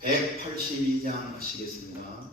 182장 하시겠습니다.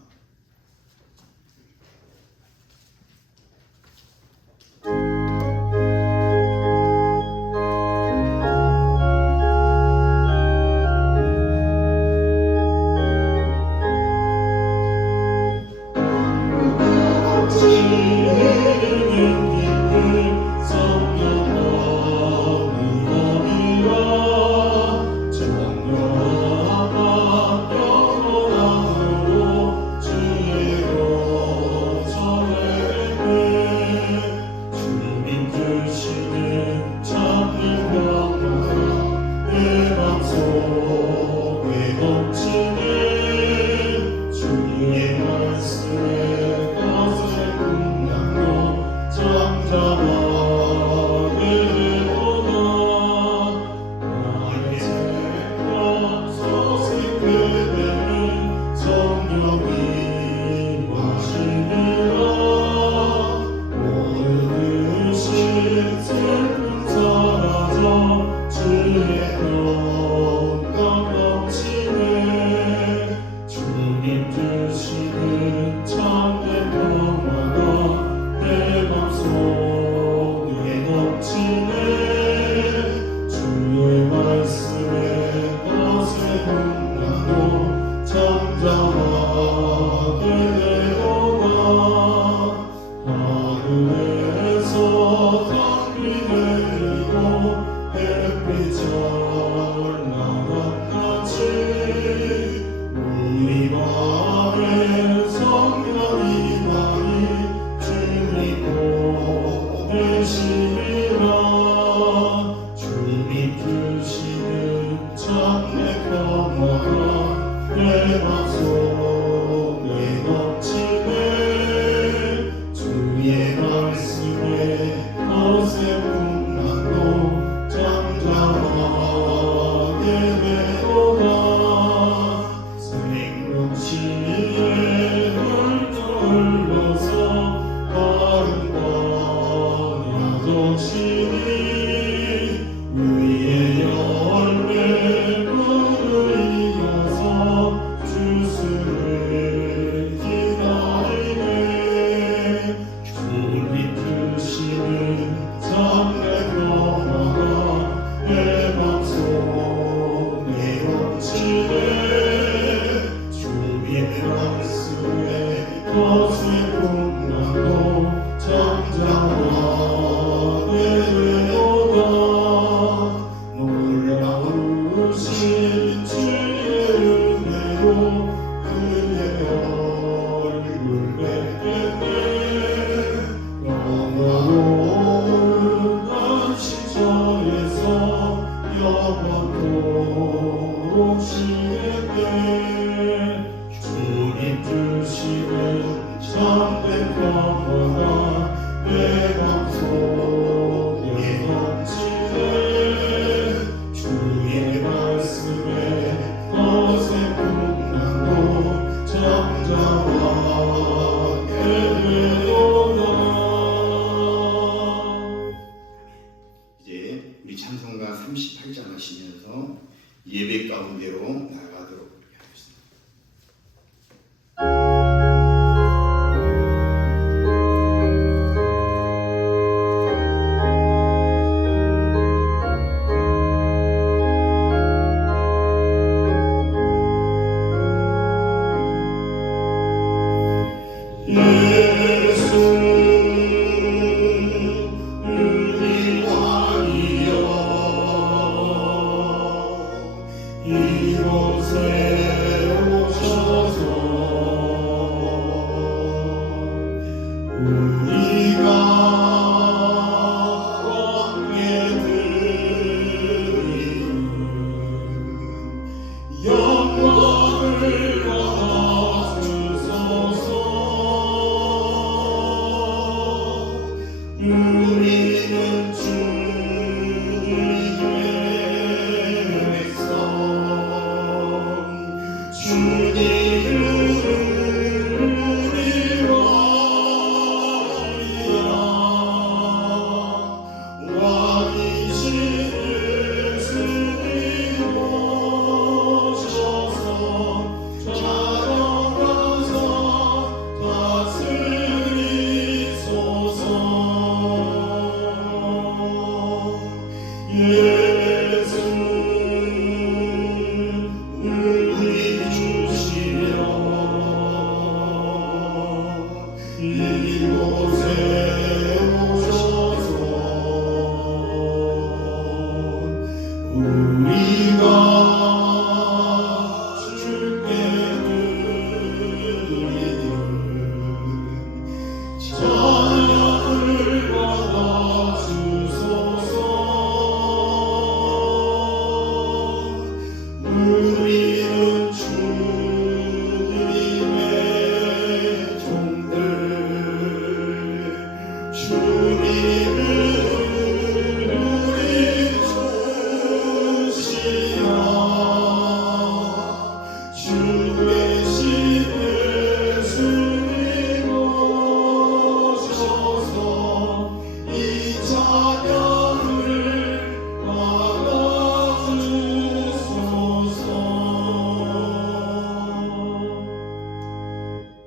주의 말씀에 거센 풍랑도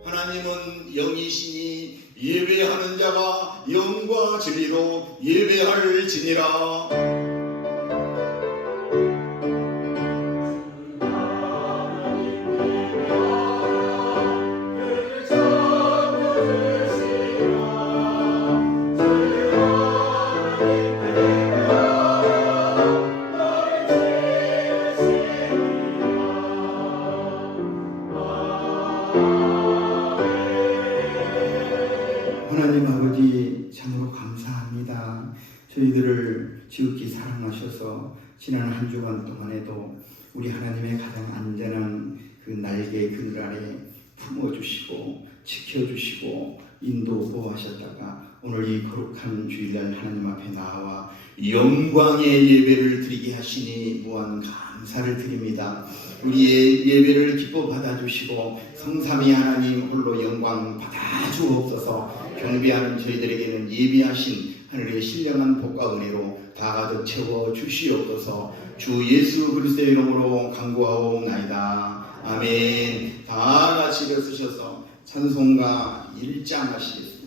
하나님은 영이시니 예배하는 자가 영과 진리로 예배할지니라. 하나님 아버지 참으로 감사합니다. 저희들을 지극히 사랑하셔서 지난 한 주간 동안에도 우리 하나님의 가장 안전한 그 날개 그늘 아래 품어주시고 지켜주시고 인도 보호하셨다가 오늘 이 거룩한 주일날 하나님 앞에 나와 영광의 예배를 드리게 하시니 무한 감사를 드립니다. 우리의 예배를 기뻐 받아주시고 성삼위 하나님 홀로 영광 받아주옵소서. 경배하는 저희들에게는 예비하신 하늘의 신령한 복과 은혜로 다 가득 채워 주시옵소서. 주 예수 그리스도의 이름으로 간구하옵나이다. 아멘. 다 같이 일어서셔서 찬송가 1장 하시겠습니다.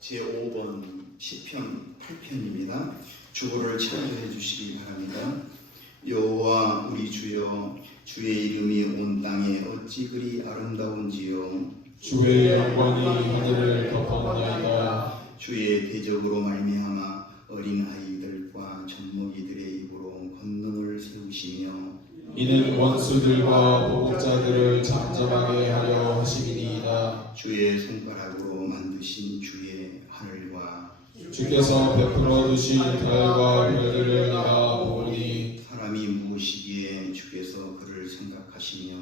제5번 시편 8편입니다. 주보를 참조해 주시기 바랍니다. 여호와 우리 주여, 주의 이름이 온 땅에 어찌 그리 아름다운지요. 주의 영광이 하늘을 덮었나이다. 주의 대적으로 말미암아 어린 아이들과 젖먹이들의 입으로 권능을 세우시며 이는 원수들과 보복자들을 잠잠하게 하려 하심이니이다. 주의 손가락으로 만드신 주의 하늘과 주께서 베풀어 두신 달과 별들을 내가 보니 사람이 무엇이기에 주께서 그를 생각하시며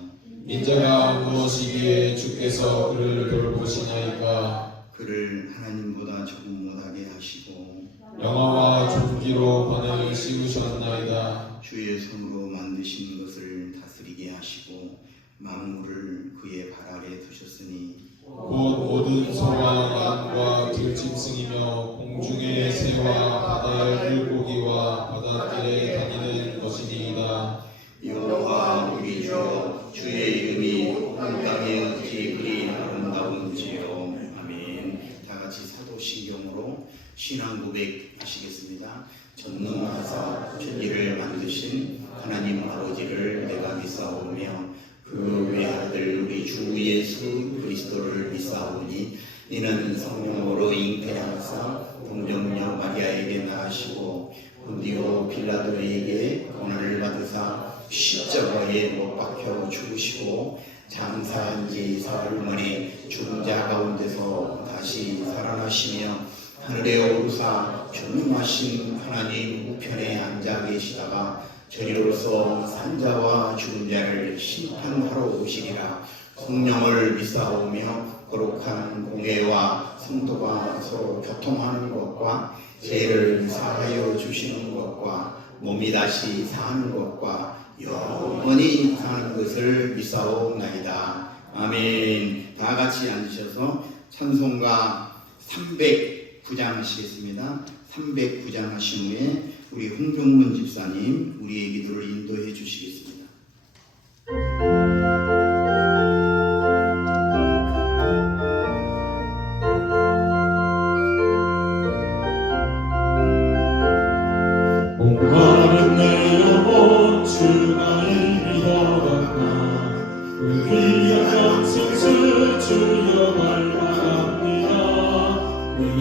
인자가 무엇이기에 주께서 그를 돌보시나이까. 그를 하나님보다 조금 못하게 하시고 영화와 존귀로 관을 씌우셨나이다. 주의 손으로 만드신 것을 다스리게 하시고 만물을 그의 발 아래 두셨으니 곧 모든 소와 양과 들짐승이며 공중의 새와 바다의 물고기와 바닷길에 다니는 것이니이다. 여호와 우리 주여, 주의 이름이 온 땅에 어찌 그리 아름다운지요. 아멘. 다 같이 사도신경으로 신앙 고백하시겠습니다. 전능하사 천지를 만드신 하나님 아버지를 내가 믿사오며 그 외아들 우리 주 예수 그리스도를 믿사오니 이는 성령으로 잉태하사 동정녀 마리아에게 낳으시고 본디오 빌라도에게 고난을 받으사 십자가에 못 박혀 죽으시고 장사한 지 사흘 만에 죽은 자 가운데서 다시 살아나시며 하늘에 오르사 전능하신 하나님 우편에 앉아 계시다가 저리로서 산자와 죽은 자를 심판하러 오시리라. 성령을 믿사오며 거룩한 공회와 성도가 서로 교통하는 것과 죄를 사하여 주시는 것과 몸이 다시 사는 것과 영원히 사는 것을 믿사옵나이다. 아멘. 다 같이 앉으셔서 찬송가 309장 하시겠습니다. 309장 하신 후에 우리 홍종문 집사님 우리의 기도를 인도해 주시겠습니다.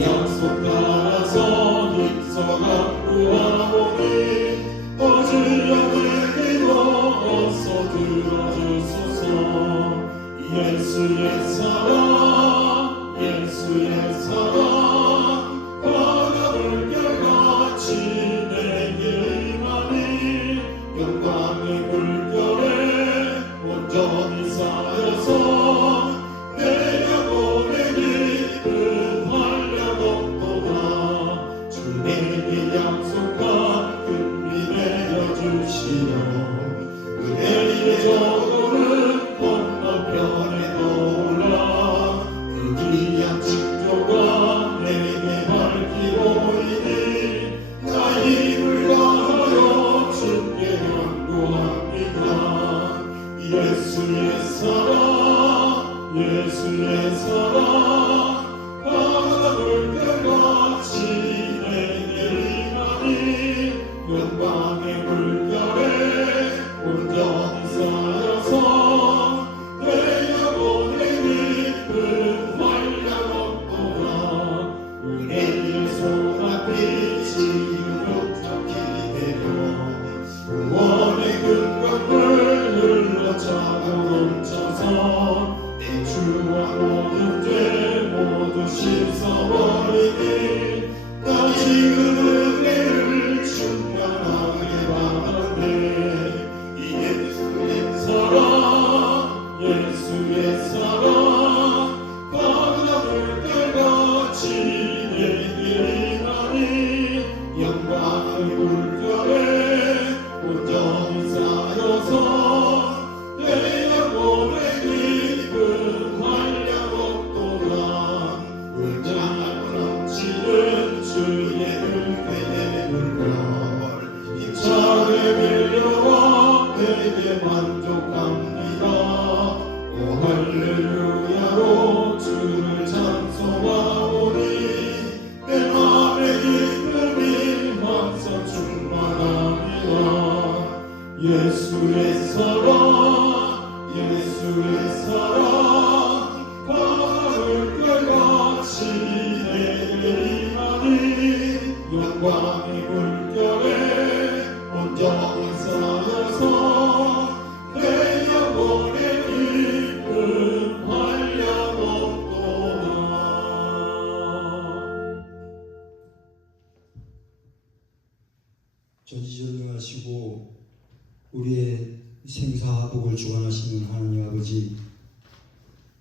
약속 따라서 힘써가 구하오니 어지러내기도 어서 들어주소서. 예수의 사랑 예수의 사랑 바다물 결같이 내게 임하니 영광의 물결에 온전히 쌓여서 내 영혼의 기쁨 활력없도다. 주님이 약속한 금비 내려주시며 은혜의 저도는 건너편에 떠올라 그 귀한 징조가 내게 밝히고 있니 나 힘을 다하여 주께 간구합니다. 예수의 사랑 예수의 사랑 바다 물결같이 내게 임하니 영광의 물결에 온전히 쌓여서 내 영혼의 기쁨 활력없도다. 은혜의 소나빛이 기록적히 되며 구원의 근강물 흘러차고 넘쳐서 내 주와 모든 죄 모두 씻어버리니 나 지금 은혜를 충만하게 받았네. 예수의 사랑 예수의 사랑 바다 물결같이 내게 임하니 영광의 물결에 온전히 쌓여서 내 영혼의 기쁨 활력없도다. 울창하고 넘치는 주의 은혜의 물결 힘차게 밀려와 내게 만족합니다. 오 할렐루야로 주를 찬송하오니 내 맘의 기쁨이 항상 충만합니다. 예수의 사랑 예수의 사랑 바다 물결같이 내게 임하니 영광의 물결에 온전히 쌓여서 내 영혼의 기쁨 활력없도다. 전지전능하시고 우리의 생사복을 주관하시는 하나님 아버지,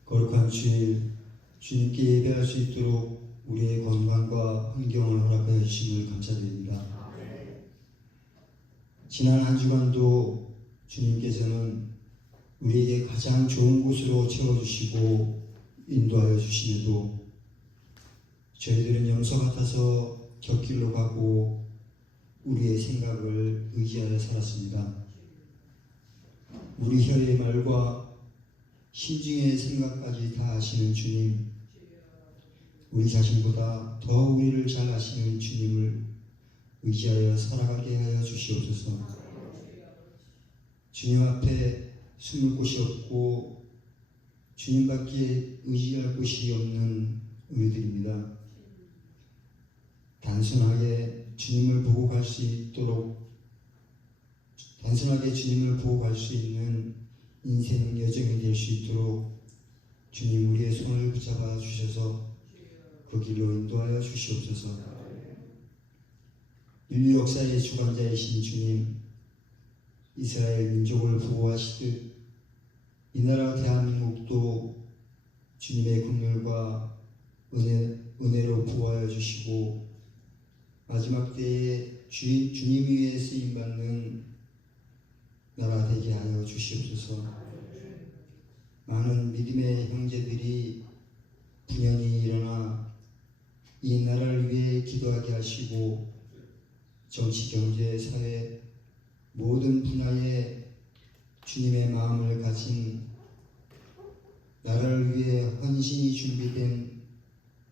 거룩한 주일 주님께 예배할 수 있도록 우리의 건강과 환경을 허락하여 주심을 감사드립니다. 지난 한 주간도 주님께서는 우리에게 가장 좋은 곳으로 채워주시고 인도하여 주심에도 저희들은 염소 같아서 곁길로 가고 우리의 생각을 의지하여 살았습니다. 우리 혀의 말과 심중의 생각까지 다 아시는 주님, 우리 자신보다 더 우리를 잘 아시는 주님을 의지하여 살아가게 하여 주시옵소서. 주님 앞에 숨을 곳이 없고 주님밖에 의지할 곳이 없는 우리들입니다. 단순하게 주님을 보고 갈 수 있도록 단순하게 주님을 보고 갈 수 있는 인생 여정이 될 수 있도록 주님 우리의 손을 붙잡아 주셔서 그 길로 인도하여 주시옵소서. 인류 역사의 주관자이신 주님, 이스라엘 민족을 보호하시듯 이 나라 대한민국도 주님의 국률과 은혜로 보호하여 주시고 마지막 때에 주님 위에 쓰임받는 나라 되게 하여 주시옵소서. 많은 믿음의 형제들이 분연히 일어나 이 나라를 위해 기도하게 하시고 정치, 경제, 사회 모든 분야에 주님의 마음을 가진 나라를 위해 헌신이 준비된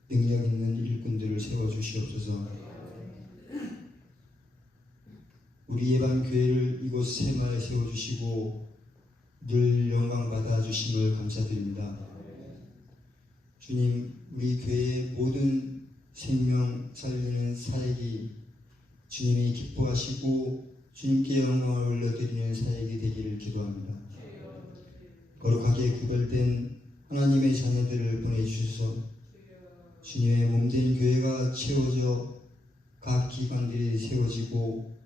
능력 있는 일꾼들을 세워주시옵소서. 우리 예반교회를 이곳 세마에 세워주시고 늘 영광 받아주심을 감사드립니다. 주님, 우리 교회의 모든 생명 살리는 사역이 주님이 기뻐하시고 주님께 영광을 올려드리는 사역이 되기를 기도합니다. 거룩하게 구별된 하나님의 자녀들을 보내주셔서 주님의 몸된 교회가 채워져 각 기관들이 세워지고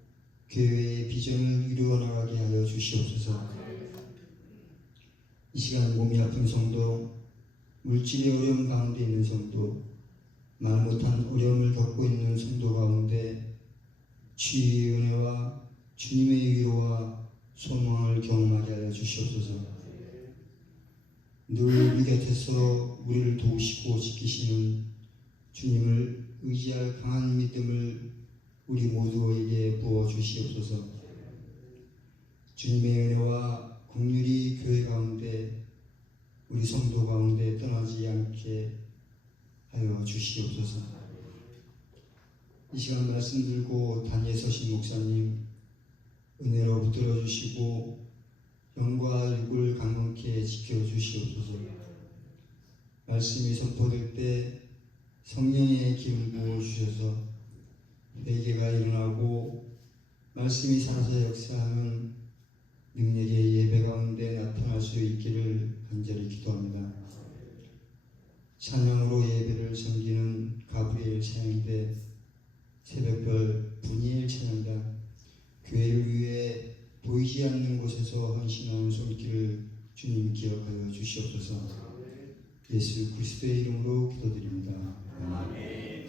교회의 비전을 이루어 나가게 하여 주시옵소서. 이 시간 몸이 아픈 성도, 물질의 어려움 가운데 있는 성도, 말 못한 어려움을 겪고 있는 성도 가운데 치유의 은혜와 주님의 위로와 소망을 경험하게 하여 주시옵소서. 늘 우리 곁에서 우리를 도우시고 지키시는 주님을 의지할 강한 믿음을 우리 모두에게 부어 주시옵소서. 주님의 은혜와 긍휼이 교회 가운데 우리 성도 가운데 떠나지 않게 하여 주시옵소서. 이 시간 말씀 들고 단위에 서신 목사님 은혜로 붙들어 주시고 영과 육을 강건케 지켜 주시옵소서. 말씀이 선포될 때 성령의 기름 부어 주셔서 회개가 일어나고 말씀이 살아서 역사하는 능력의 예배 가운데 나타날 수 있기를 간절히 기도합니다. 찬양으로 예배를 섬기는 가브리엘 찬양대, 새벽별 분이엘 찬양단, 교회를 위해 보이지 않는 곳에서 헌신하는 손길을 주님 기억하여 주시옵소서. 예수 그리스도의 이름으로 기도드립니다. 아멘.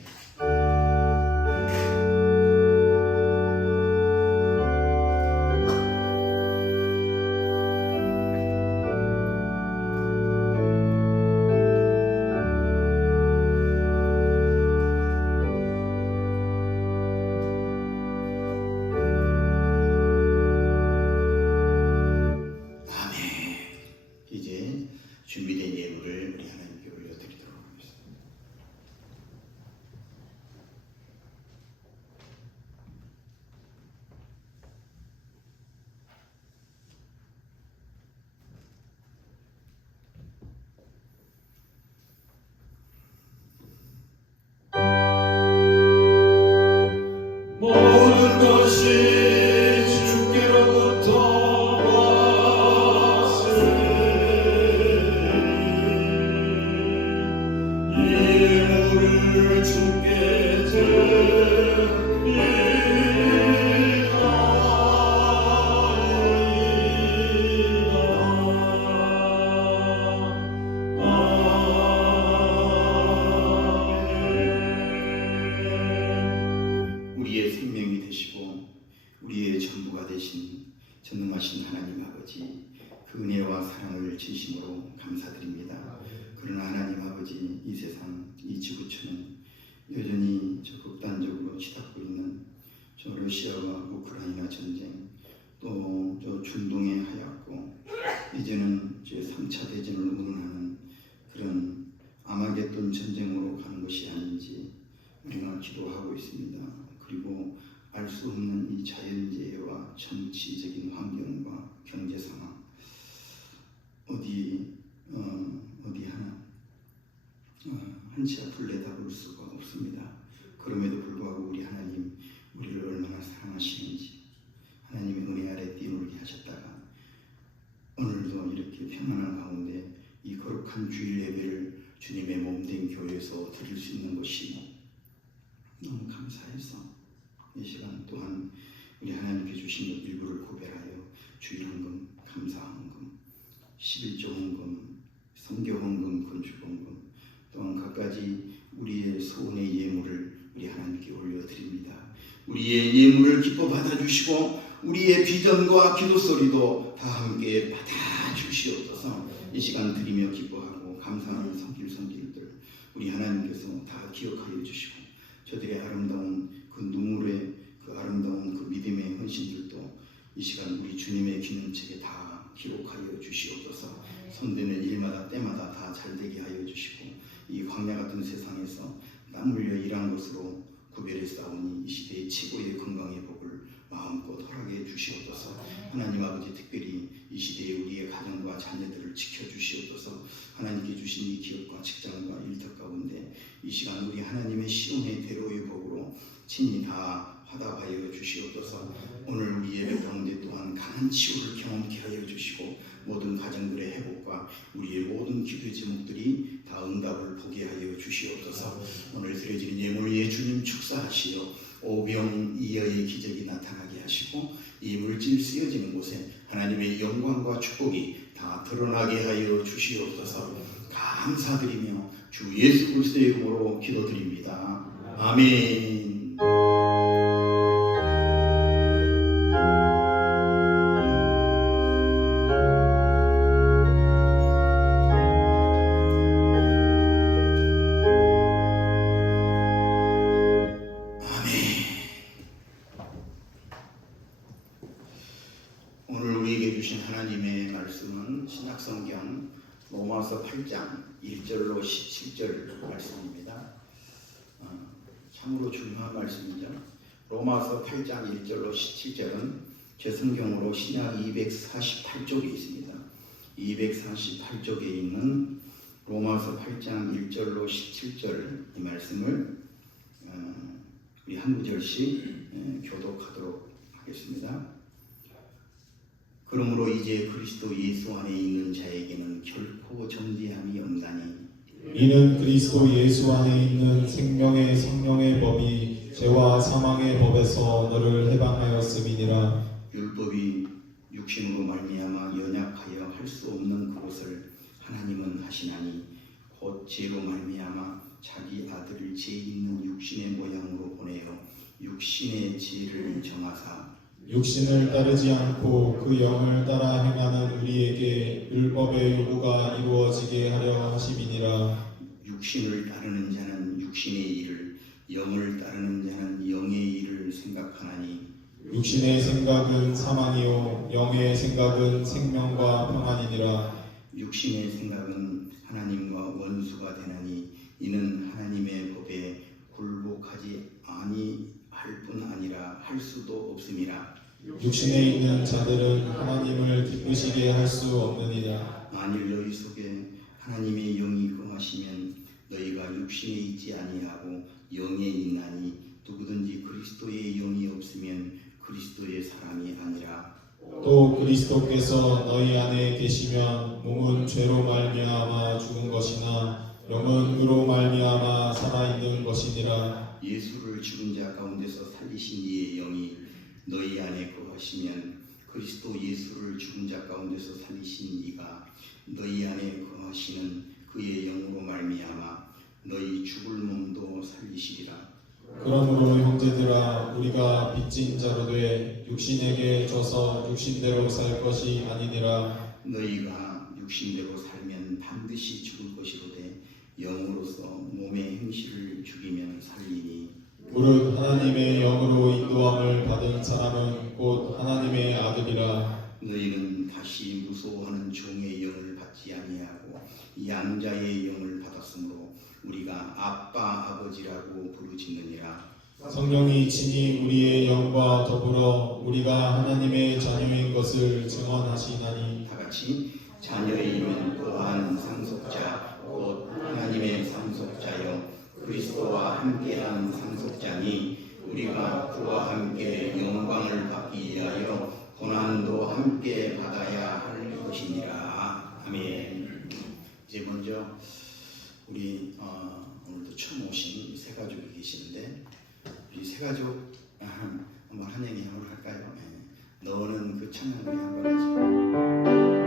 이제 준비된 예물을 우리 하나님께 올려드리도록 하겠습니다. 모든 것이 주께로부터 예물을 주께 우리의 생명이 되시고 우리의 전부가 되신 전능하신 하나님 아버지, 그 은혜와 사랑을 진심으로 감사드립니다. 그러나 하나님 아버지, 이 세상, 이 지구촌은 여전히 저 극단적으로 치닫고 있는 저 러시아와 우크라이나 전쟁, 또 저 중동의 하얗고 이제는 제 3차 대전을 운운하는 그런 아마겟돈 전쟁으로 가는 것이 아닌지 우리가 기도하고 있습니다. 그리고 알 수 없는 이 자연재해와 정치적인 환경과 경제 상황, 어디 하나 한치 앞을 내다볼 수가 없습니다. 그럼에도 불구하고 우리 하나님 우리를 얼마나 사랑하시는지, 하나님의 은혜 아래 뛰놀게 하셨다가 오늘도 이렇게 평안한 가운데 이 거룩한 주일 예배를 주님의 몸된 교회에서 드릴 수 있는 것이 너무 감사해서 이 시간 또한 우리 하나님께 주신 것 일부를 고백하여 주일 헌금, 감사 헌금, 11조 헌금, 성교 헌금, 건축 헌금, 또한 각가지 우리의 소원의 예물을 우리 하나님께 올려드립니다. 우리의 예물을 기뻐 받아주시고 우리의 비전과 기도 소리도 다 함께 받아주시옵소서. 이 시간 드리며 기뻐하고 감사하는 성길들 우리 하나님께서 다 기억하여 주시고 저들의 아름다운 그 눈물의 그 아름다운 그 믿음의 헌신들도 이 시간 우리 주님의 기능책에 다 기록하여 주시옵소서. 손대는 일마다 때마다 다 잘되게 하여 주시고 이 광야 같은 세상에서 땀 흘려 일한 것으로 구별해 싸우니 이 시대의 최고의 건강의 복을 마음껏 허락해 주시옵소서. 하나님 아버지, 특별히 이 시대에 우리의 가정과 자녀들을 지켜주시옵소서. 하나님께 주신 이 기업과 직장과 일터 가운데 이 이 시간 우리 하나님의 시온의 대로의 복으로 친히 다 화답하여 주시옵소서. 오늘 우리 예배 가운데 또한 강한 치유를 경험케 하여 주시고 모든 가정들의 회복과 우리의 모든 기도의 제목들이 다 응답을 보게 하여 주시옵소서. 오늘 드려지는 예물 위에 주님 축사하시어 오병이어의 기적이 나타나게 하시고 이 물질 쓰여지는 곳에 하나님의 영광과 축복이 다 드러나게 하여 주시옵소서. 감사드리며 주 예수 그리스도의 이름으로 기도드립니다. 아멘. 오늘 우리에게 주신 하나님의 말씀은 신약성경 로마서 8장 1절로 17절 말씀입니다. 참으로 중요한 말씀이죠. 로마서 8장 1절로 17절은 제 성경으로 신약 248쪽에 있습니다. 248쪽에 있는 로마서 8장 1절로 17절 이 말씀을 우리 한 구절씩 교독하도록 하겠습니다. 그러므로 이제 그리스도 예수 안에 있는 자에게는 결코 정죄함이 없나니 이는 그리스도 예수 안에 있는 생명의 성령의 법이 죄와 사망의 법에서 너를 해방하였음이니라. 율법이 육신으로 말미암아 연약하여 할 수 없는 그것을 하나님은 하시나니 곧 죄로 말미암아 자기 아들을 죄 있는 육신의 모양으로 보내어 육신의 죄를 정하사 육신을 따르지 않고 그 영을 따라 행하는 우리에게 율법의 요구가 이루어지게 하려 하심이니라. 육신을 따르는 자는 육신의 일을 영을 따르는 자는 영의 일을 생각하나니 육신의 생각은 사망이요 영의 생각은 생명과 평안이니라. 육신의 생각은 하나님과 원수가 되나니 이는 하나님의 법에 굴복하지 아니할 뿐 아니라 할 수도 없음이라. 육신에 있는 자들은 하나님을 기쁘시게 할 수 없느니라. 만일 너희 속에 하나님의 영이 거하시면 너희가 육신에 있지 아니하고 영에 있나니 누구든지 그리스도의 영이 없으면 그리스도의 사람이 아니라. 또 그리스도께서 너희 안에 계시면 몸은 죄로 말미암아 죽은 것이나 영은 의로 말미암아 살아있는 것이니라. 예수를 죽은 자 가운데서 살리신 이의 영이 너희 안에 거하시면 그리스도 예수를 죽은 자 가운데서 살리신 이가 너희 안에 거하시는 그의 영으로 말미암아 너희 죽을 몸도 살리시리라. 그러므로 형제들아 우리가 빚진 자로 돼 육신에게 져서 육신대로 살 것이 아니니라. 너희가 육신대로 살면 반드시 죽을 것이로되 영으로서 몸의 행실을 죽이면 살리니 무릇 하나님의 영으로 인도함을 받은 사람은 곧 하나님의 아들이라. 너희는 다시 무서워하는 종의 영을 받지 아니하고 양자의 영을 받았으므로 우리가 아빠 아버지라고 부르짖느니라. 성령이 친히 우리의 영과 더불어 우리가 하나님의 자녀인 것을 증언하시나니. 다같이 자녀이면 또한 상속자 곧 하나님의 상속자여 그리스도와 함께한 상속자니 우리가 그와 함께 영광을 받기 위하여 고난도 함께 받아야 할 것이니라. 아멘. 이제 먼저 우리 오늘도 처음 오신 세 가족이 계시는데 우리 세 가족 한번 한영이 한번 할까요? 네. 너는 그 찬양을 한번 하죠.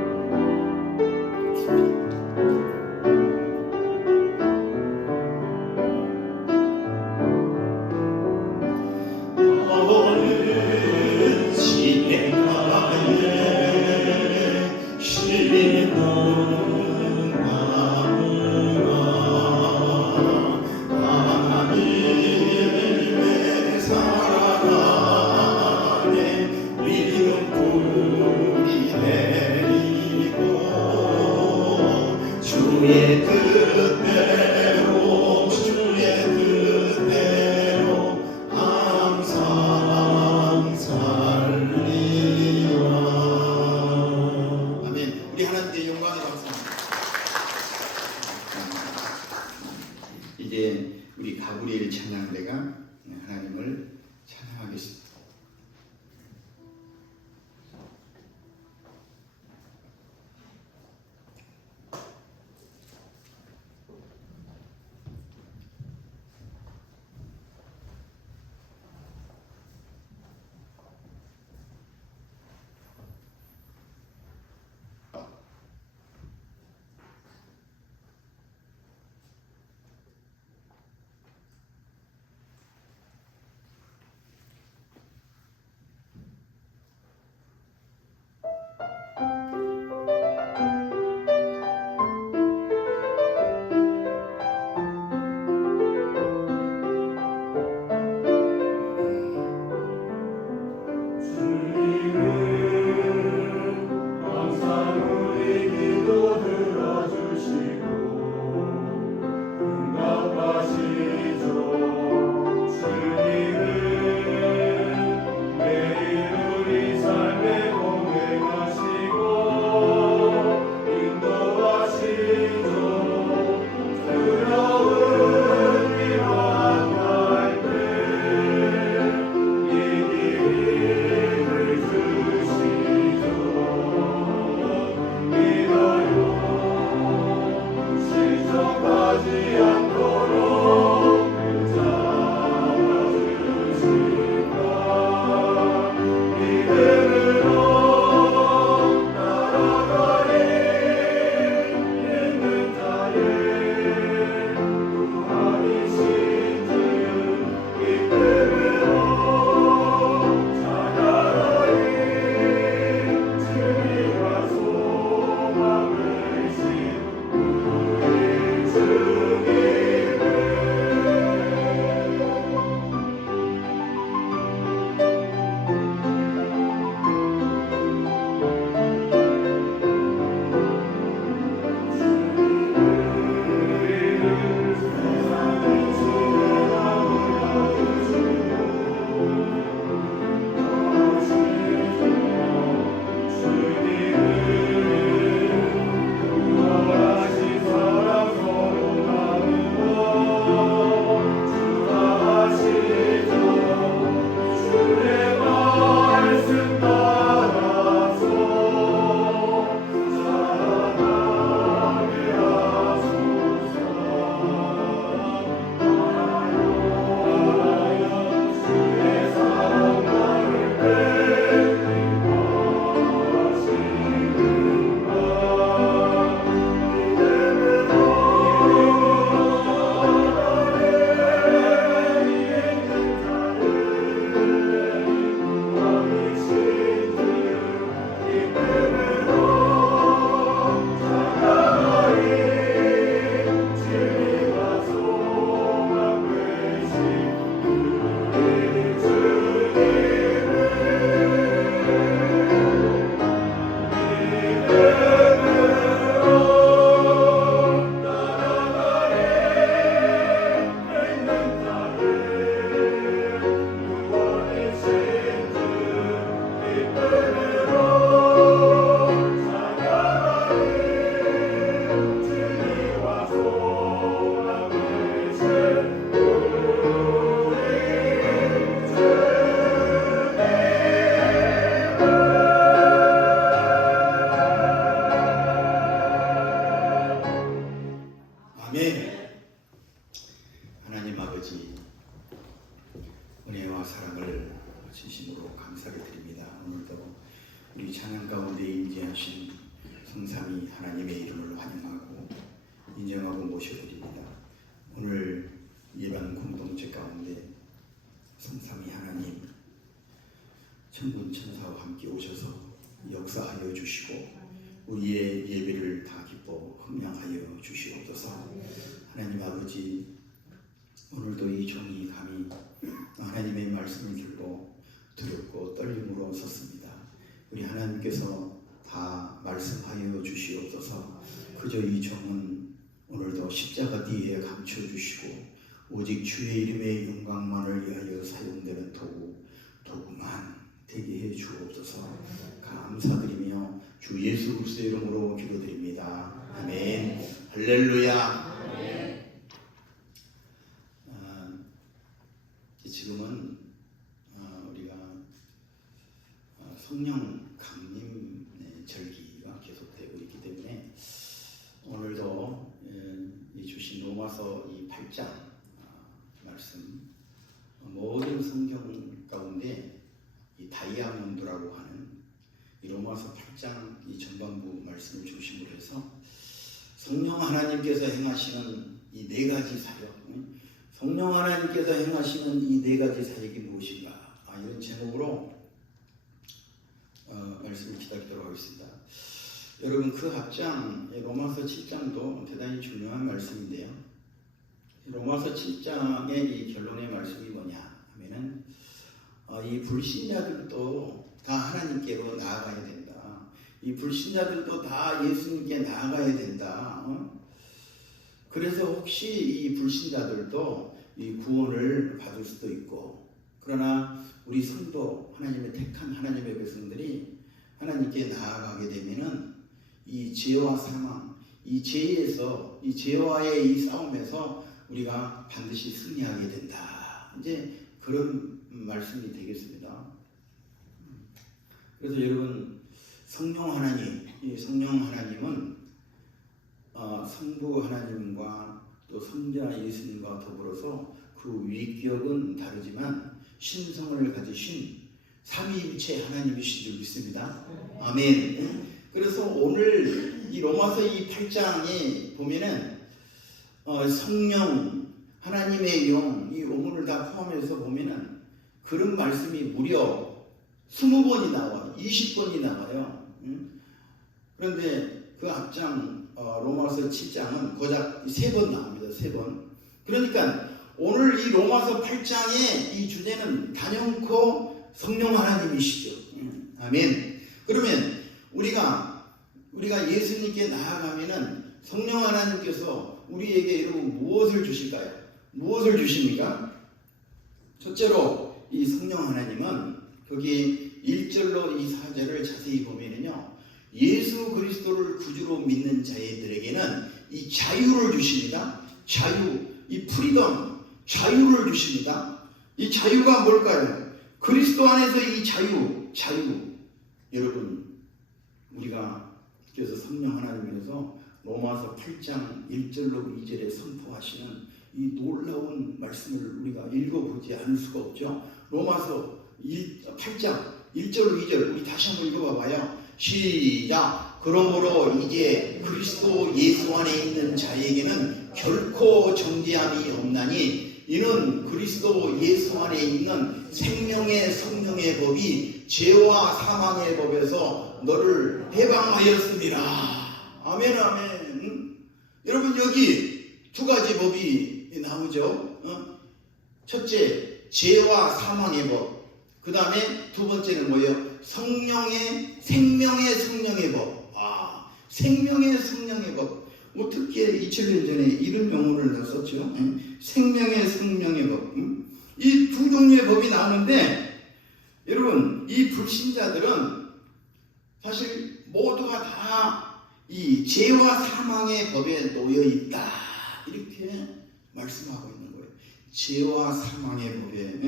믿음 뿌리네 이제 우리 가브리엘 찬양대가 하나님을 찬양하겠습니다. 성삼위 하나님의 이름을 환영하고 인정하고 모셔드립니다. 오늘 예반 공동체 가운데 성삼위 하나님 천군 천사와 함께 오셔서 역사하여 주시고 우리의 예배를 다 기뻐 흥량하여 주시옵소서. 하나님 아버지, 오늘도 이 종이 감히 하나님의 말씀을 들고 두렵고 떨림으로 섰습니다. 우리 하나님께서 다 말씀하여 주시옵소서. 그저 이 종은 오늘도 십자가 뒤에 감춰주시고 오직 주의 이름의 영광만을 위하여 사용되는 도구만 되게 해 주옵소서. 감사드리며 주 예수 그리스도의 이름으로 기도드립니다. 아멘. 할렐루야. 8장 말씀, 모든 성경 가운데 이 다이아몬드라고 하는 이 로마서 8장 이 전반부 말씀을 중심으로 해서 성령 하나님께서 행하시는 이 네 가지 사역, 성령 하나님께서 행하시는 이 네 가지 사역이 무엇인가, 이런 제목으로 말씀을 기다리도록 하겠습니다. 여러분, 그 앞장 로마서 7장도 대단히 중요한 말씀인데요. 로마서 7장의 이 결론의 말씀이 뭐냐 하면은 이 불신자들도 다 하나님께로 나아가야 된다. 이 불신자들도 다 예수님께 나아가야 된다. 그래서 혹시 이 불신자들도 이 구원을 받을 수도 있고, 그러나 우리 성도, 하나님의 택한 하나님의 백성들이 하나님께 나아가게 되면은 이 죄와 사망, 이 죄에서, 이 죄와의 이 싸움에서 우리가 반드시 승리하게 된다. 이제 그런 말씀이 되겠습니다. 그래서 여러분, 성령 하나님, 이 성령 하나님은 성부 하나님과 또 성자 예수님과 더불어서 그 위격은 다르지만 신성을 가지신 삼위일체 하나님이신 줄 믿습니다. 아멘. 그래서 오늘 이 로마서 이 8장에 보면은 성령, 하나님의 영, 이 오문을 다 포함해서 보면은 그런 말씀이 무려 20번이 나와요. 20번이 나와요. 그런데 그 앞장 로마서 7장은 고작 3번 나옵니다. 3번. 그러니까 오늘 이 로마서 8장의 이 주제는 단연코 성령 하나님이시죠. 아멘. 그러면 우리가 예수님께 나아가면은 성령 하나님께서 우리에게 여러분 무엇을 주실까요? 무엇을 주십니까? 첫째로 이 성령 하나님은 거기 1절로 이 4절을 자세히 보면은요, 예수 그리스도를 구주로 믿는 자들에게는 이 자유를 주십니다. 자유, 이 프리덤, 자유를 주십니다. 이 자유가 뭘까요? 그리스도 안에서 이 자유. 여러분, 우리가 그래서 성령 하나님께서 로마서 8장 1절로 2절에 선포하시는 이 놀라운 말씀을 우리가 읽어보지 않을 수가 없죠. 로마서 8장 1절 2절 우리 다시 한번 읽어봐봐요. 시작. 그러므로 이제 그리스도 예수 안에 있는 자에게는 결코 정죄함이 없나니 이는 그리스도 예수 안에 있는 생명의 성령의 법이 죄와 사망의 법에서 너를 해방하였습니다. 아멘 아멘. 여러분, 여기 두 가지 법이 나오죠. 첫째, 죄와 사망의 법. 그 다음에 두 번째는 뭐예요? 생명의 성령의 법. 생명의 성령의 법. 어떻게 2000년 전에 이런 용어를 다 썼죠? 생명의 성령의 법. 이 두 종류의 법이 나오는데, 여러분, 이 불신자들은 사실 모두가 다 이 죄와 사망의 법에 놓여 있다, 이렇게 말씀하고 있는 거예요. 죄와 사망의 법에.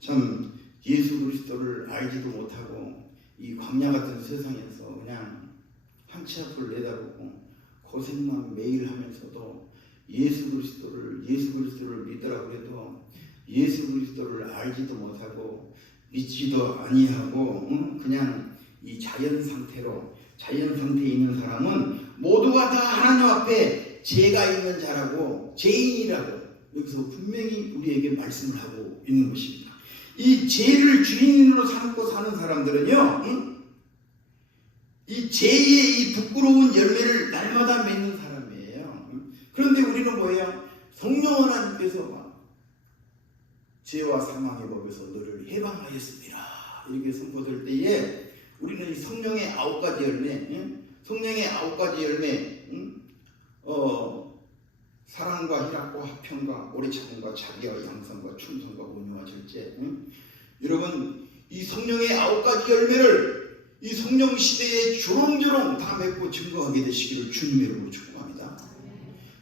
참 예수 그리스도를 알지도 못하고 이 광야 같은 세상에서 그냥 한 치 앞을 내다보고 고생만 매일 하면서도 예수 그리스도를 믿으라고 해도 예수 그리스도를 알지도 못하고 믿지도 아니하고 그냥 이 자연 상태에 있는 사람은 모두가 다 하나님 앞에 죄가 있는 자라고, 죄인이라고 여기서 분명히 우리에게 말씀을 하고 있는 것입니다. 이 죄를 주인으로 삼고 사는 사람들은요, 이 죄의 이 부끄러운 열매를 날마다 맺는 사람이에요. 그런데 우리는 뭐예요? 성령 하나님께서 죄와 사망의 법에서 너를 해방하였습니다, 이렇게 선포될 때에 우리는 이 성령의 9가지 열매, 사랑과 희락과 화평과 오래 참음과 자비와 양선과 충성과 온유와 절제. 여러분, 이 성령의 9가지 열매를 이 성령 시대에 조롱조롱 다 맺고 증거하게 되시기를 주님의 이름으로 축복합니다.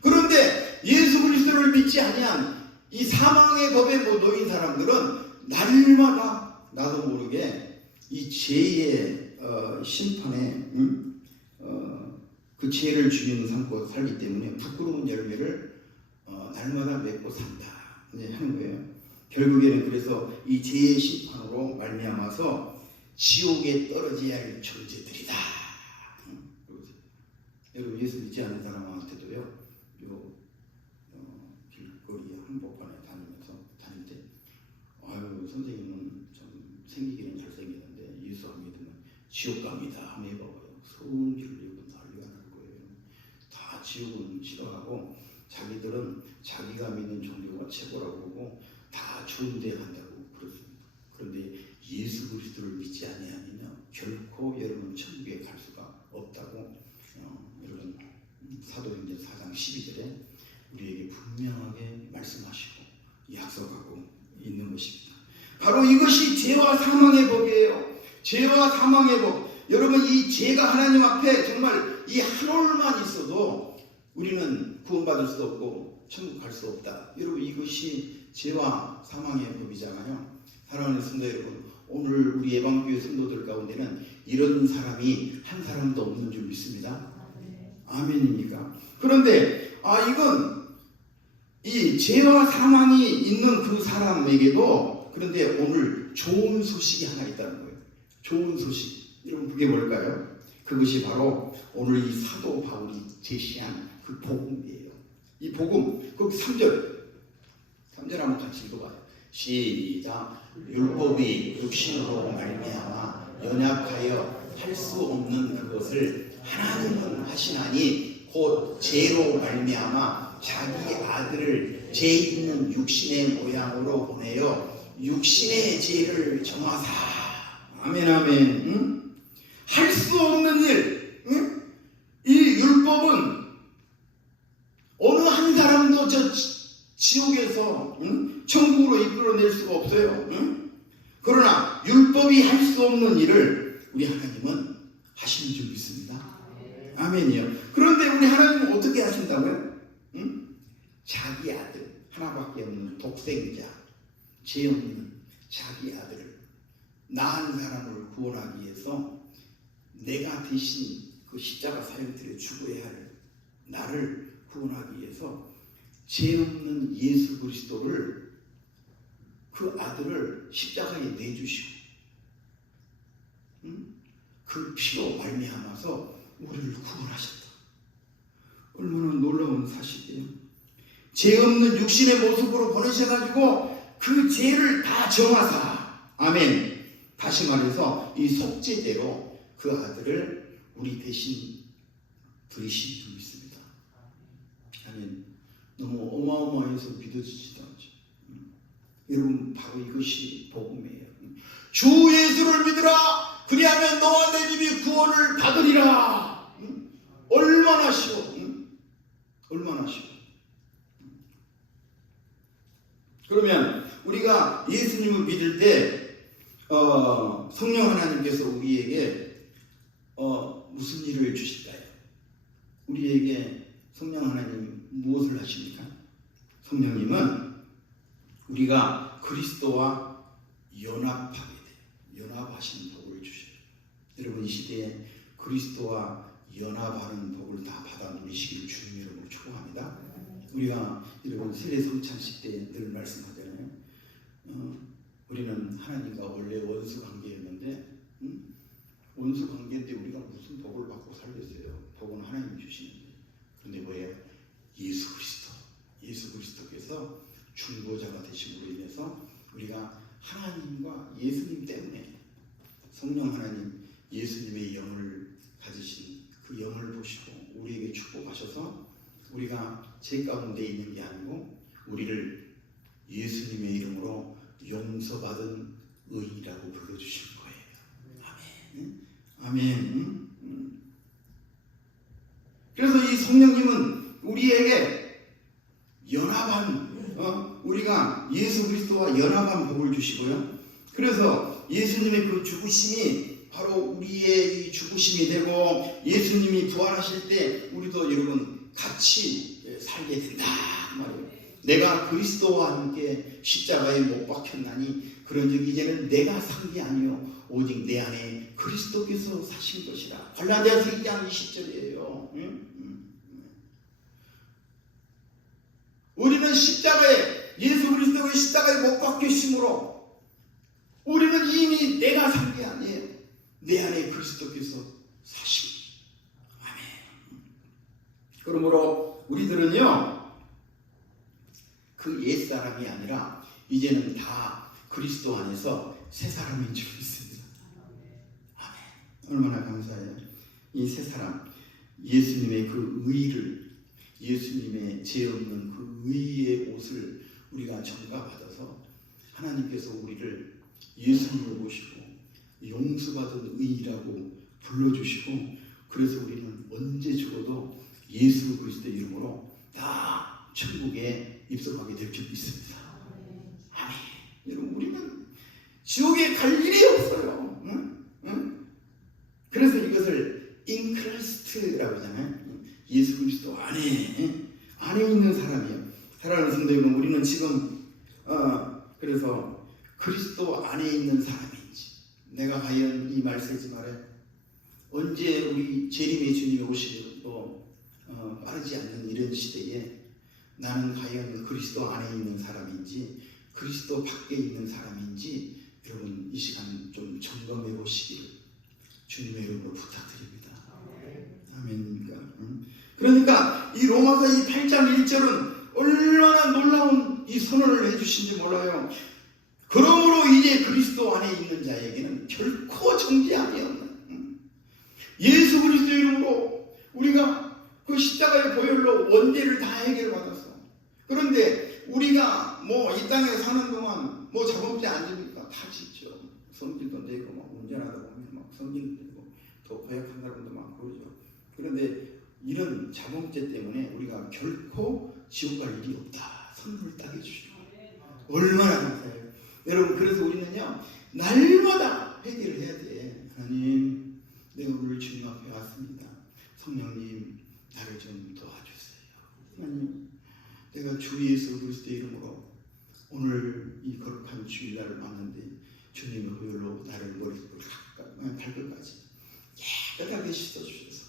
그런데 예수 그리스도를 믿지 아니한 이 사망의 법에 놓인 사람들은 날마다 나도 모르게 이 죄의 심판에 그 죄를 주인 삼고 살기 때문에 부끄러운 열매를 날마다 맺고 산다 이제 하는 거예요. 결국에는 그래서 이 죄의 심판으로 말미암아서 지옥에 떨어져야 할 존재들이다. 여러분 예수 믿지 않는 사람한테도요, 길거리 한복판에 다닐 때, 아유 선생님은 좀 생기기는 잘생기는데 예수 안 믿으면 지옥 갑니다. 한번 해봐봐요. 성질 내고 난리가 날 거예요. 다 지옥은 싫어하고 자기들은 자기가 믿는 종교가 최고라고 보고 다 좋은 데 간다고 그렇습니다. 그런데 예수 그리스도를 믿지 아니하면 결코 여러분 천국에 갈 수가 없다고 여러분 사도행전 4장 12절에 우리에게 분명하게 말씀하시고 약속하고 있는 것입니다. 바로 이것이 죄와 사망의 법이에요. 죄와 사망의 법. 여러분 이 죄가 하나님 앞에 정말 이 한 올만 있어도 우리는 구원받을 수 없고 천국 갈 수 없다. 여러분 이것이 죄와 사망의 법이잖아요. 사랑하는 성도 여러분, 오늘 우리 예방교회 성도들 가운데는 이런 사람이 한 사람도 없는 줄 믿습니다. 아멘입니까? 그런데 이건 이 죄와 사망이 있는 그 사람에게도 그런데 오늘 좋은 소식이 하나 있다는 거예요. 좋은 소식. 여러분 그게 뭘까요? 그것이 바로 오늘 이 사도 바울이 제시한 그 복음이에요. 이 복음, 그 3절 한번 같이 읽어봐요. 시작. 율법이 육신으로 말미암아 연약하여 할 수 없는 그것을 하나님은 하시나니 곧 죄로 말미암아 자기 아들을 죄 있는 육신의 모양으로 보내어 육신의 죄를 정하사. 아멘 아멘. 응? 할 수 없는 일. 응? 이 율법은 어느 한 사람도 저 지옥에서 천국으로 이끌어낼 수가 없어요. 그러나 율법이 할 수 없는 일을 우리 하나님은 하시는 줄 믿습니다. 아멘이요. 그런데 우리 하나님은 어떻게 하신다고요? 자기 아들 하나밖에 없는 독생자, 죄 없는 자기 아들을 나은 사람을 구원하기 위해서 내가 대신 그 십자가 사형틀에 죽어야 할 나를 구원하기 위해서 죄 없는 예수 그리스도를 그 아들을 십자가에 내주시고 그 피로 말미암아서 우리를 구원하셨다. 얼마나 놀라운 사실이에요. 죄 없는 육신의 모습으로 보내셔가지고 그 죄를 다 정하사. 아멘. 다시 말해서 이 속죄제로 그 아들을 우리 대신 들이신 줄 믿습니다. 아멘. 너무 어마어마해서 믿어지지도 않죠. 여러분 바로 이것이 복음이에요. 주 예수를 믿으라. 그리하면 너와 내 집이 구원을 받으리라. 얼마나 쉬워. 얼마나 쉬워. 그러면 우리가 예수님을 믿을 때 성령 하나님께서 우리에게 무슨 일을 주실까요? 우리에게 성령 하나님 무엇을 하십니까? 성령님은 우리가 그리스도와 연합하게 돼요. 연합하시는 복을 주셔요. 여러분 이 시대에 그리스도와 연합하는 복을 다 받아 누리시기를 주님 이름으로 축복합니다. 우리가 여러분 세례 성찬식 때 늘 말씀하잖아요. 우리는 하나님과 원래 원수 관계였는데 원수 관계인데 우리가 무슨 복을 받고 살겠어요. 복은 하나님이 주시는데. 그런데 뭐예요? 예수 그리스도. 예수 그리스도께서 중보자가 되심으로 인해서 우리가 하나님과 예수님 때문에 성령 하나님 예수님의 영을 가지신 그 영을 보시고 우리에게 축복하셔서 우리가 죄 가운데 있는 게 아니고 우리를 예수님의 이름으로 용서받은 의인이라고 불러주신 거예요. 아멘. 아멘. 그래서 이 성령님은 우리에게 연합한 우리가 예수 그리스도와 연합한 복을 주시고요. 그래서 예수님의 그 죽으심이 바로 우리의 이 죽으심이 되고 예수님이 부활하실 때 우리도 여러분 같이 살게 된다 그 말이에요. 내가 그리스도와 함께 십자가에 못 박혔나니 그런즉 이제는 내가 산 게 아니요 오직 내 안에 그리스도께서 사신 것이라. 갈라디아서 2장 20절이에요. 우리는 십자가에 예수 그리스도의 십자가에 못 박히심으로 우리는 이미 내가 산 게 아니에요. 내 안에 그리스도께서 사십니다. 아멘. 그러므로 우리들은요 그 옛사람이 아니라 이제는 다 그리스도 안에서 새 사람인 줄 믿습니다. 아멘. 얼마나 감사해요. 이 새 사람, 예수님의 그 의를, 예수님의 죄 없는 그 의의 옷을 우리가 전가받아서 하나님께서 우리를 예수님을 모시고 용서받은 의라고 불러주시고, 그래서 우리는 언제 죽어도 예수 그리스도 이름으로 다 천국에 입성하게 될 줄 믿습니다. 아멘. 여러분, 우리는 지옥에 갈 일이 없어요. 응? 그래서 이것을 인크리스트라고 하잖아요. 예수 그리스도 안에 있는 사람이에요. 사랑하는 성도 여러분, 우리는 지금 그래서 그리스도 안에 있는 사람인지, 내가 과연 이 말세지 말에 언제 우리 재림의 주님이 오시기도 빠르지 않는 이런 시대에 나는 과연 그리스도 안에 있는 사람인지 그리스도 밖에 있는 사람인지 여러분 이 시간 좀 점검해 보시기를 주님의 이름으로 부탁드립니다. 아멘입니까? 그러니까 이 로마서 이 8장 1절은 얼마나 놀라운 이 선언을 해주신지 몰라요. 그러므로 이제 그리스도 안에 있는 자에게는 결코 정죄함이 없는, 예수 그리스도 이름으로 우리가 그 십자가의 보혈로 원죄를 다 해결받았어. 그런데 우리가 뭐 이 땅에 사는 동안 뭐 자범죄 안 됩니까? 다 짓죠. 성질도 내고 막 운전하다 보면 막 성질도 내고 더 고약한 사람도 많고 그러죠. 그런데 이런 자범죄 때문에 우리가 결코 지옥 갈 일이 없다. 선물을 딱 해주시고 얼마나 감사해요. 여러분, 그래서 우리는요 날마다 회개를 해야 돼. 하나님, 내가 오늘 주님 앞에 왔습니다. 성령님, 나를 좀 도와주세요. 하나님, 내가 주 예수 그리스도 이름으로 오늘 이 거룩한 주일날을 맞는데 주님의 보혈로 나를 머리부터 발끝까지 깨끗하게 씻어주셔서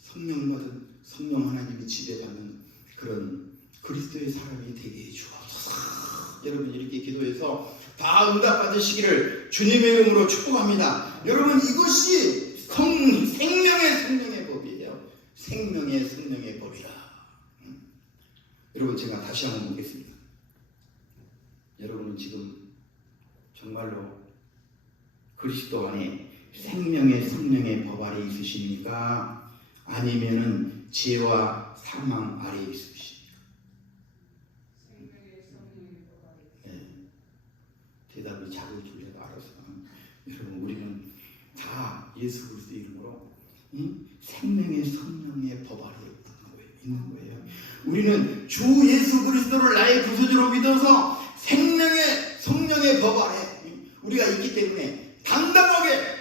성령 받은, 성령 하나님이 지배받는 그런 그리스도의 사람이 되게 해주옵소서. 여러분, 이렇게 기도해서 다 응답 받으시기를 주님의 이름으로 축복합니다. 여러분, 이것이 생명의 법이에요. 생명의 법이라. 여러분, 제가 다시 한번 묻겠습니다. 여러분은 지금 정말로 그리스도 안에 생명의 법 아래 있으십니까? 아니면은 죄와 사망 아래 있으십니까? 네. 대답이 작을 줄 내가 알아서. 여러분, 우리는 다 예수 그리스도 이름으로 생명의 성령의 법 아래 있는 거예요. 우리는 주 예수 그리스도를 나의 구세주로 믿어서 생명의 성령의 법 아래 우리가 있기 때문에 당당하게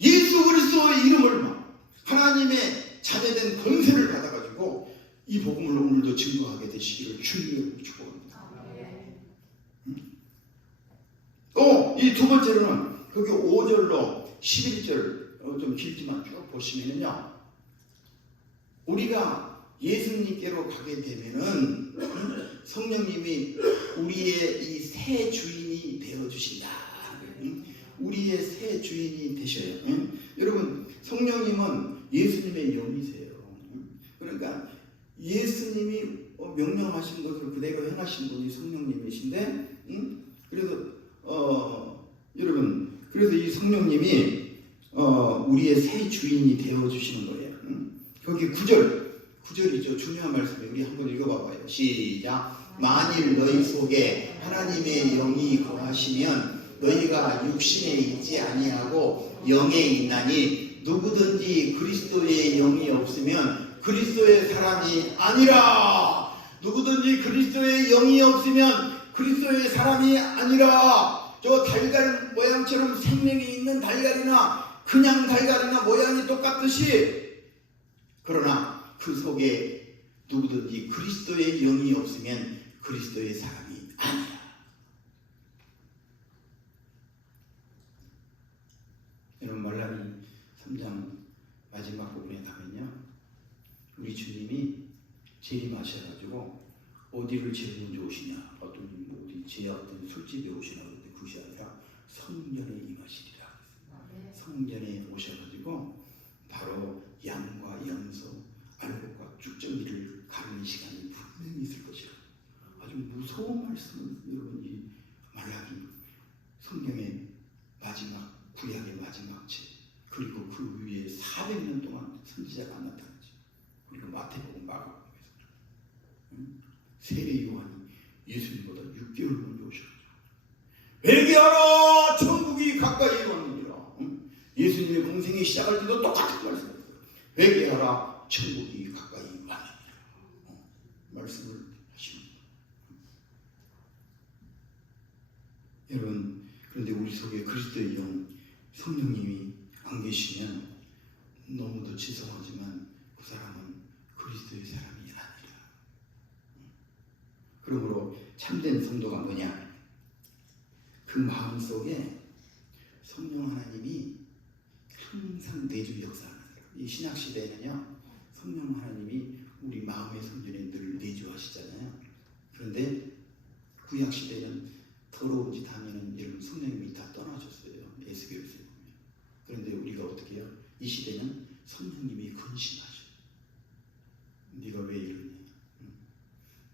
예수 그리스도의 이름을 하나님의 자녀된 권세를 받아가지고 이 복음을 오늘도 증거하게 되시기를 주님으로 축복합니다. 이 두 번째로는 거기 5절로 11절 좀 길지만 쭉 보시면요, 우리가 예수님께로 가게 되면은 성령님이 우리의 이 새 주인이 되어 주신다. 우리의 새 주인이 되셔요. 여러분, 성령님은 예수님의 영이세요. 그러니까 예수님이 명령하신 것을 그대로 행하신 분이 성령님이신데, 그래서 여러분, 그래서 이 성령님이 우리의 새 주인이 되어 주시는 거예요. 거기 9절이죠. 중요한 말씀이에요. 우리 한번 읽어봐봐요. 시작. 만일 너희 속에 하나님의 영이 거하시면 너희가 육신에 있지 아니하고 영에 있나니 누구든지 그리스도의 영이 없으면 그리스도의 사람이 아니라. 누구든지 그리스도의 영이 없으면 그리스도의 사람이 아니라. 저 달걀 모양처럼 생명이 있는 달걀이나 그냥 달걀이나 모양이 똑같듯이, 그러나 그 속에 누구든지 그리스도의 영이 없으면 그리스도의 사람이 아니야. 여러분, 말라기 3장 마지막 부분에 가면요, 우리 주님이 재림하셔가지고 어디를 제일 먼저 오시냐 봤더니 뭐 어디 제약된 술집에 오시나 그런데 그것이 아니라 성전에 임하시리라. 성전에 오셔가지고 바로 양과 염소, 알곡과 쭉정이를 가르는 시간이 분명히 있을 것이라. 아주 무서운 말씀을 여러분 이 말라기 성경의 마지막 구약의 마지막 책 그리고 그 위에 400년 동안 선지자가 안 나타났죠. 그리고 마태복음 마가복음에서 세례 요한이 예수님보다 6개월 먼저 오셨죠. 회개하라 천국이 가까이 왔느니라. 예수님의 공생이 시작할 때도 똑같은 말씀이었어요. 회개하라 천국이 가까이 왔느니라. 말씀을 하십니다. 여러분 그런데 우리 속에 그리스도의 영 성령님이 안 계시면 너무도 죄송하지만 그 사람은 그리스도의 사람이 아니라. 그러므로 참된 성도가 뭐냐? 그 마음속에 성령 하나님이 항상 내주 역사하는 사람. 이 신약 시대에는요 성령 하나님이 우리 마음의 성전에 늘 내주하시잖아요. 그런데 구약 시대는 더러운 짓 하면은 여러분 성령님이 다 떠나셨어요. 에스겔서에 보면. 그런데 우리가 어떻게 해요? 이 시대는 성령님이 근심하셔. 네가 왜 이러냐?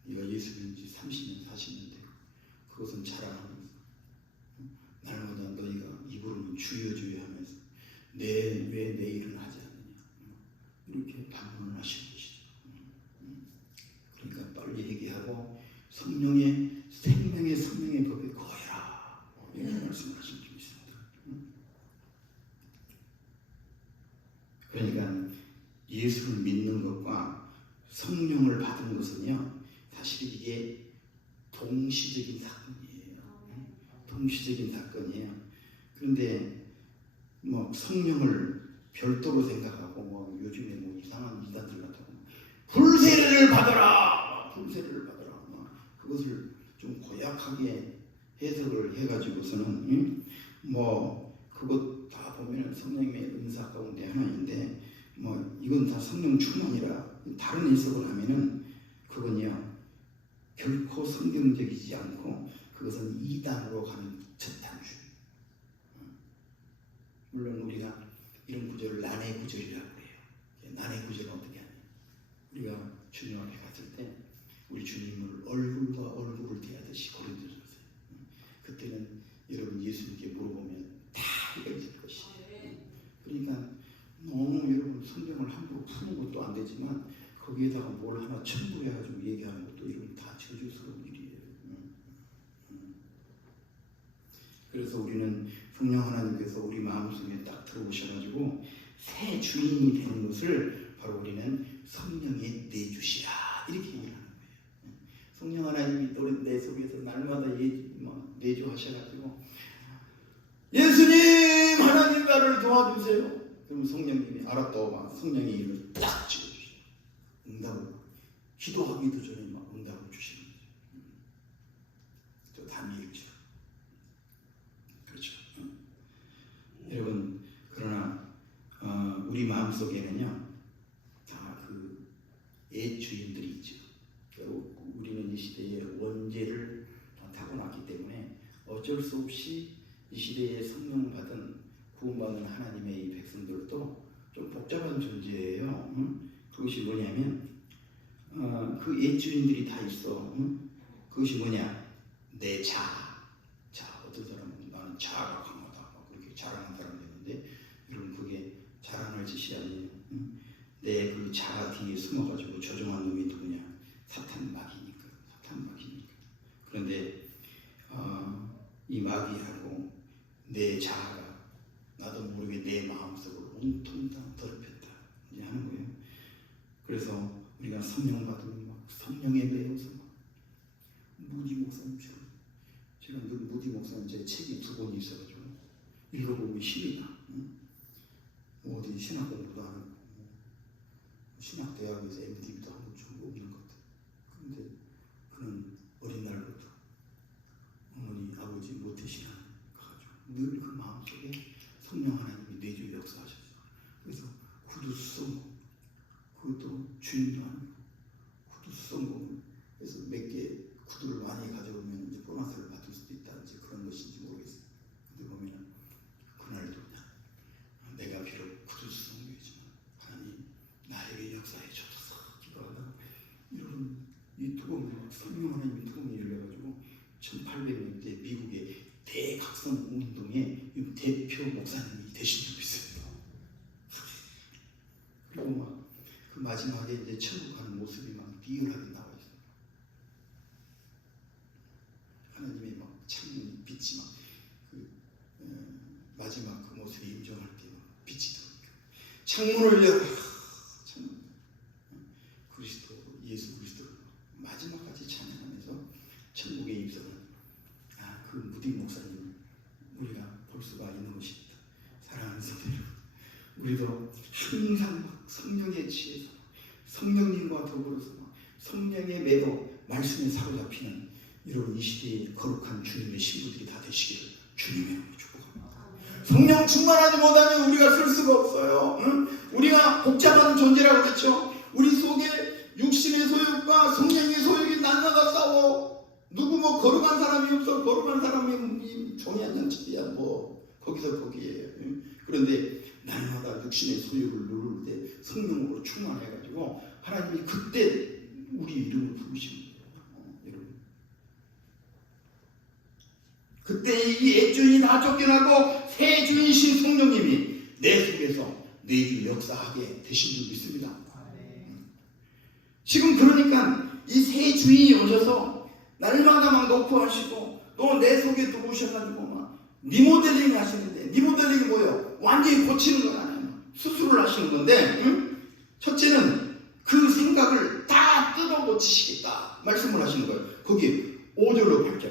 네가 예수 믿은 지 30년, 40년 되고 그것은 자랑하면서 날마다 너희가 입으로는 주여 주여 하면서 왜 내 일은 하지 않느냐? 이렇게 반문을 하시는 것이죠. 그러니까 빨리 얘기하고 성령의 생명의 성령의 법에 거해라. 이런 말씀하신 적이 있습니다. 그러니까 예수를 믿는 것과 성령을 받은 것은요 사실 이게 동시적인 사건이에요. 동시적인 사건이에요. 그런데 뭐 성령을 별도로 생각하고 뭐 요즘에 뭐 이상한 이단들 같은 거 불세례를 받아라, 불세례를 받아라. 그것을 좀 고약하게 해석을 해가지고서는 뭐 그것 다 보면 성령의 은사 가운데 하나인데 뭐 이건 다 성령 충만이라 다른 해석을 하면은 그건요 결코 성경적이지 않고 그것은 이단으로 가는 저탄주. 물론 우리가 이런 구절을 난해 구절이라고 해요. 난해 구절은 어떻게 하냐? 우리가 주님 앞에 갔을 때 우리 주님을 얼굴과 얼굴을 대하듯이 거론드렸어요. 그때는 여러분 예수님께 물어보면 다 해결될 것이에요. 그러니까 너무 여러분 성경을 함부로 푸는 것도 안 되지만 거기에다가 뭘 하나 첨부해가지고 얘기하는 것도 이런 다 저주스러운 일이에요. 그래서 우리는 성령 하나님께서 우리 마음속에 딱 들어오셔가지고 새 주인이 되는 것을 바로 우리는 성령의 내주시라 이렇게 얘기하는 거예요. 성령 하나님이 또 내 속에서 날마다 내주하셔가지고 예수님 하나님 나를 도와주세요. 그럼 성령님이 알았다고 막 성령의 이름을 딱 지어주시죠. 응답을 기도하기도 전에 막 응답을 주시는 거죠. 또 담임이죠. 그렇죠. 여러분 그러나 우리 마음속에는요 다 그 옛주인들이 있죠. 결국 우리는 이 시대에 원죄를 타고났기 때문에 어쩔 수 없이 이 시대에 성령 받은 구원받은 하나님의 이 백성들도 좀 복잡한 존재예요. 그것이 뭐냐면 그 옛주인들이 다 있어. 그것이 뭐냐? 내 자아. 어떤 사람은 나는 자아가 강하다 그렇게 자랑하는 사람이 있는데 여러분 그게 자랑할 짓이 아니에요. 내 그 자아 뒤에 숨어가지고 조종한 놈이 누구냐? 사탄 마귀니까. 그런데 이 마귀하고 내 자아가 나도 모르게 내 마음속을 온통 다 더럽혔다 이제 하는 거예요. 그래서 우리가 성령 받으면 막 성령에 매여서 막 무디 목사님처럼 제가 늘 무디 목사님 제 책이 2권이 있어가지고 읽어보면 힘이 나. 뭐 어디 신학 공부도 안 하고 신학대학에서 MD도 한번 주고 이런 것들. 그런데 그는 어린 날부터 어머니 아버지 모태신앙 가가지고 늘 그 마음속에 성령 하나님이 내주 역사하셨어. 그래서 구두 쓰고 그것도 주인도 아니고 구두 구두를 많이 가져오면 이제 보너스를 받을 수도 있다. 이제 그런 것인지 모르겠어요. 근데 보면은 그날도 그냥 내가 비록 구두 수송교회지만 하나님 나에게 역사해 주소서 기도하다. 여러분 이 뜨거운 성령 하나님의 뜨거운 일을 해가지고 1800년대 미국의 대각성 운동의 대표 목사님이 되신 적이 있어요. 그리고 막 그 마지막에 이제 천국 가는 모습이 막 리얼하게 나와 있어요. 하나님의 막 창문이 빛이 막 마지막 그 모습이 임종할 때 막 빛이 들어오니까 창문을 열어 창문 그리스도 예수 그리스도를 마지막까지 찬양하면서 천국에 입성한 그 무딘 목사님 우리가 볼 수가 있는 것입니다. 사랑하는 성도 여러분, 우리도 항상 막 성령에 취해서 성령님과 더불어서 성령에 매여 말씀에 사로잡히는 여러분 이 시대의 거룩한 주님의 신부들이 다 되시기를 주님의 이름으로 축복합니다. 성령 충만하지 못하면 우리가 쓸 수가 없어요. 응? 우리가 복잡한 존재라고 그랬죠. 우리 속에 육신의 소욕과 성령의 소욕이 날마다 싸워. 누구 뭐 거룩한 사람이 없어. 거룩한 사람이 종이 한 장치야 뭐 거기서 거기에요. 응? 그런데 날마다 육신의 소욕을 누를 때 성령으로 충만해가지고 하나님이 그때 우리 이름을 부르시는 거예요. 여러분 그때 이 액주인이 다 쫓겨나고 새 주인이신 성령님이 내 속에서 내일 역사하게 되신 줄 믿습니다. 지금 그러니까 이 새 주인이 오셔서 날마다 막 놓고 하시고 또 내 속에 들어오셔가지고 막 리모델링 하시는데 리모델링이 뭐예요? 완전히 고치는 건 아니에요. 수술을 하시는 건데 첫째는 그 생각을 다 뜯어 고치시겠다 말씀을 하시는 거예요. 거기 5절로 8절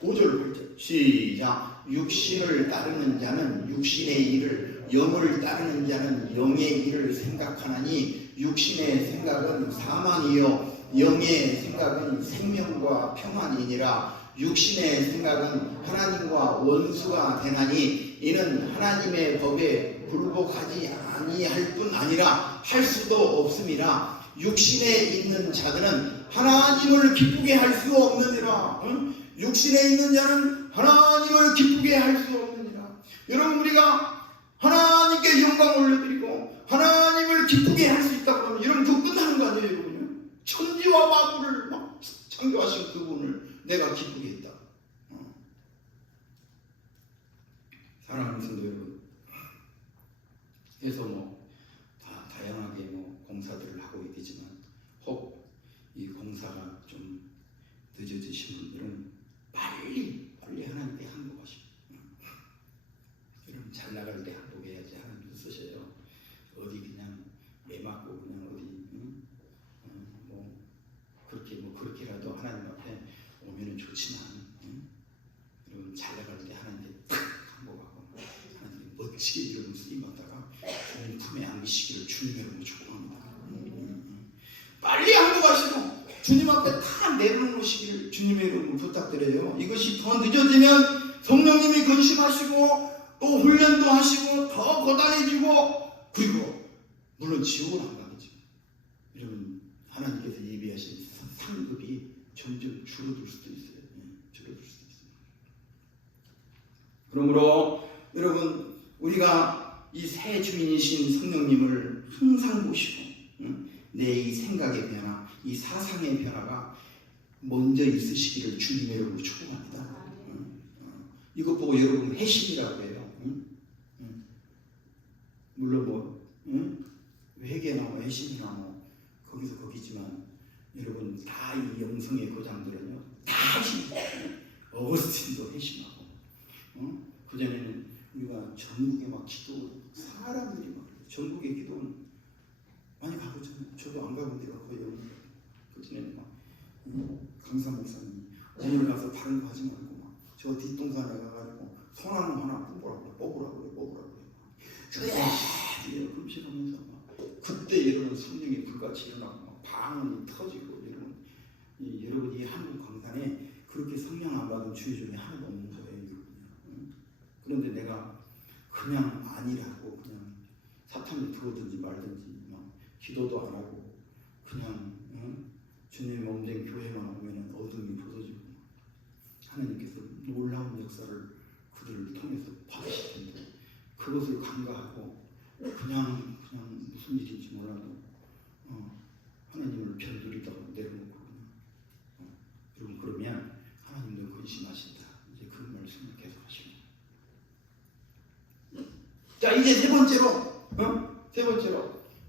5절로 8절 시작. 육신을 따르는 자는 육신의 일을 영을 따르는 자는 영의 일을 생각하나니 육신의 생각은 사망이요 영의 생각은 생명과 평안이니라. 육신의 생각은 하나님과 원수가 되나니 이는 하나님의 법에 굴복하지 아니할 뿐 아니라 할 수도 없음이라. 육신에 있는 자들은 하나님을 기쁘게 할 수 없느니라. 육신에 있는 자는 하나님을 기쁘게 할 수 없느니라. 여러분 우리가 하나님께 영광을 올려드리고 하나님을 기쁘게 할 수 있다 그러면 이런 거 끝나는 거 아니에요 여러분요? 천지와 만물을 막 창조하신 그분을 내가 기쁘게 했다. 사랑하는 성도 여러분, 그래서 뭐 다양하게 뭐 공사들을 하고 있겠지만 혹 이 공사가 좀 늦어지신 분들은 빨리 하나님께 항복하시고 여러분 잘 나갈 때 항복해야지 하나님도 쓰셔요. 어디 그냥 매 맞고 그냥 어디 뭐 그렇게라도 하나님 앞에 오면은 좋지만 여러분 잘 나갈 때 하나님께 탁 항복하고 하나님께 멋지게 여러분 쓰임받다가 주님 품에 안기시기를 주님의 이름으로 축복합니다. 빨리 항복하시고 주님 앞에 다 내려놓으시기를 주님의 이름으로 부탁드려요. 이것이 더 늦어지면 성령님이 근심하시고 또 훈련도 하시고 더 거단해지고 그리고 물론 지옥은 안 가겠죠. 여러분 하나님께서 예비하신 상급이 점점 줄어들 수도 있어요. 줄어들 수도 있어요. 그러므로 여러분 우리가 이 새 주인이신 성령님을 항상 보시고 내 이 생각의 변화, 이 사상의 변화가 먼저 있으시기를 주님의 이름으로 축복합니다. 이것 보고 여러분 회심이라고 해요. 물론 뭐 회개나 뭐 회심이나 뭐 거기서 거기지만 여러분 다 이 영성의 고장들은요 다 회심. 어거스틴도 회심하고 그전에는 우리가 전국에 막 기도 사람들이 막 전국의 기도는 많이 가보잖아요. 저도 안 가본 데가 거의 없는데 그전에는 막 강사 목사님 오늘 가서 다른 거 하지 말고 막 저 뒷동산에 가가지고 소나무 하나 뽑으라고 그래 금식하면서 막 그때 여러분 성령이 불같이 일어나고 막 방언이 터지고 여러분 이 한국 강산에 그렇게 성령 안 받은 주의 중에 하나도 없는 거예요. 그런데 내가 그냥 아니라고 그냥 사탄이 들어오든지 말든지 막 기도도 안 하고 그냥 주님의 몸된 교회만 오면은 어둠 역사를 그들을 통해서 받으실 텐데 그것을 간과하고 그냥 무슨 일인지 몰라도 하나님을 별들이다고 내려놓고 여러분 그러면 하나님도 근심하신다. 이제 그 말씀을 계속 하십니다. 자 이제 세 번째로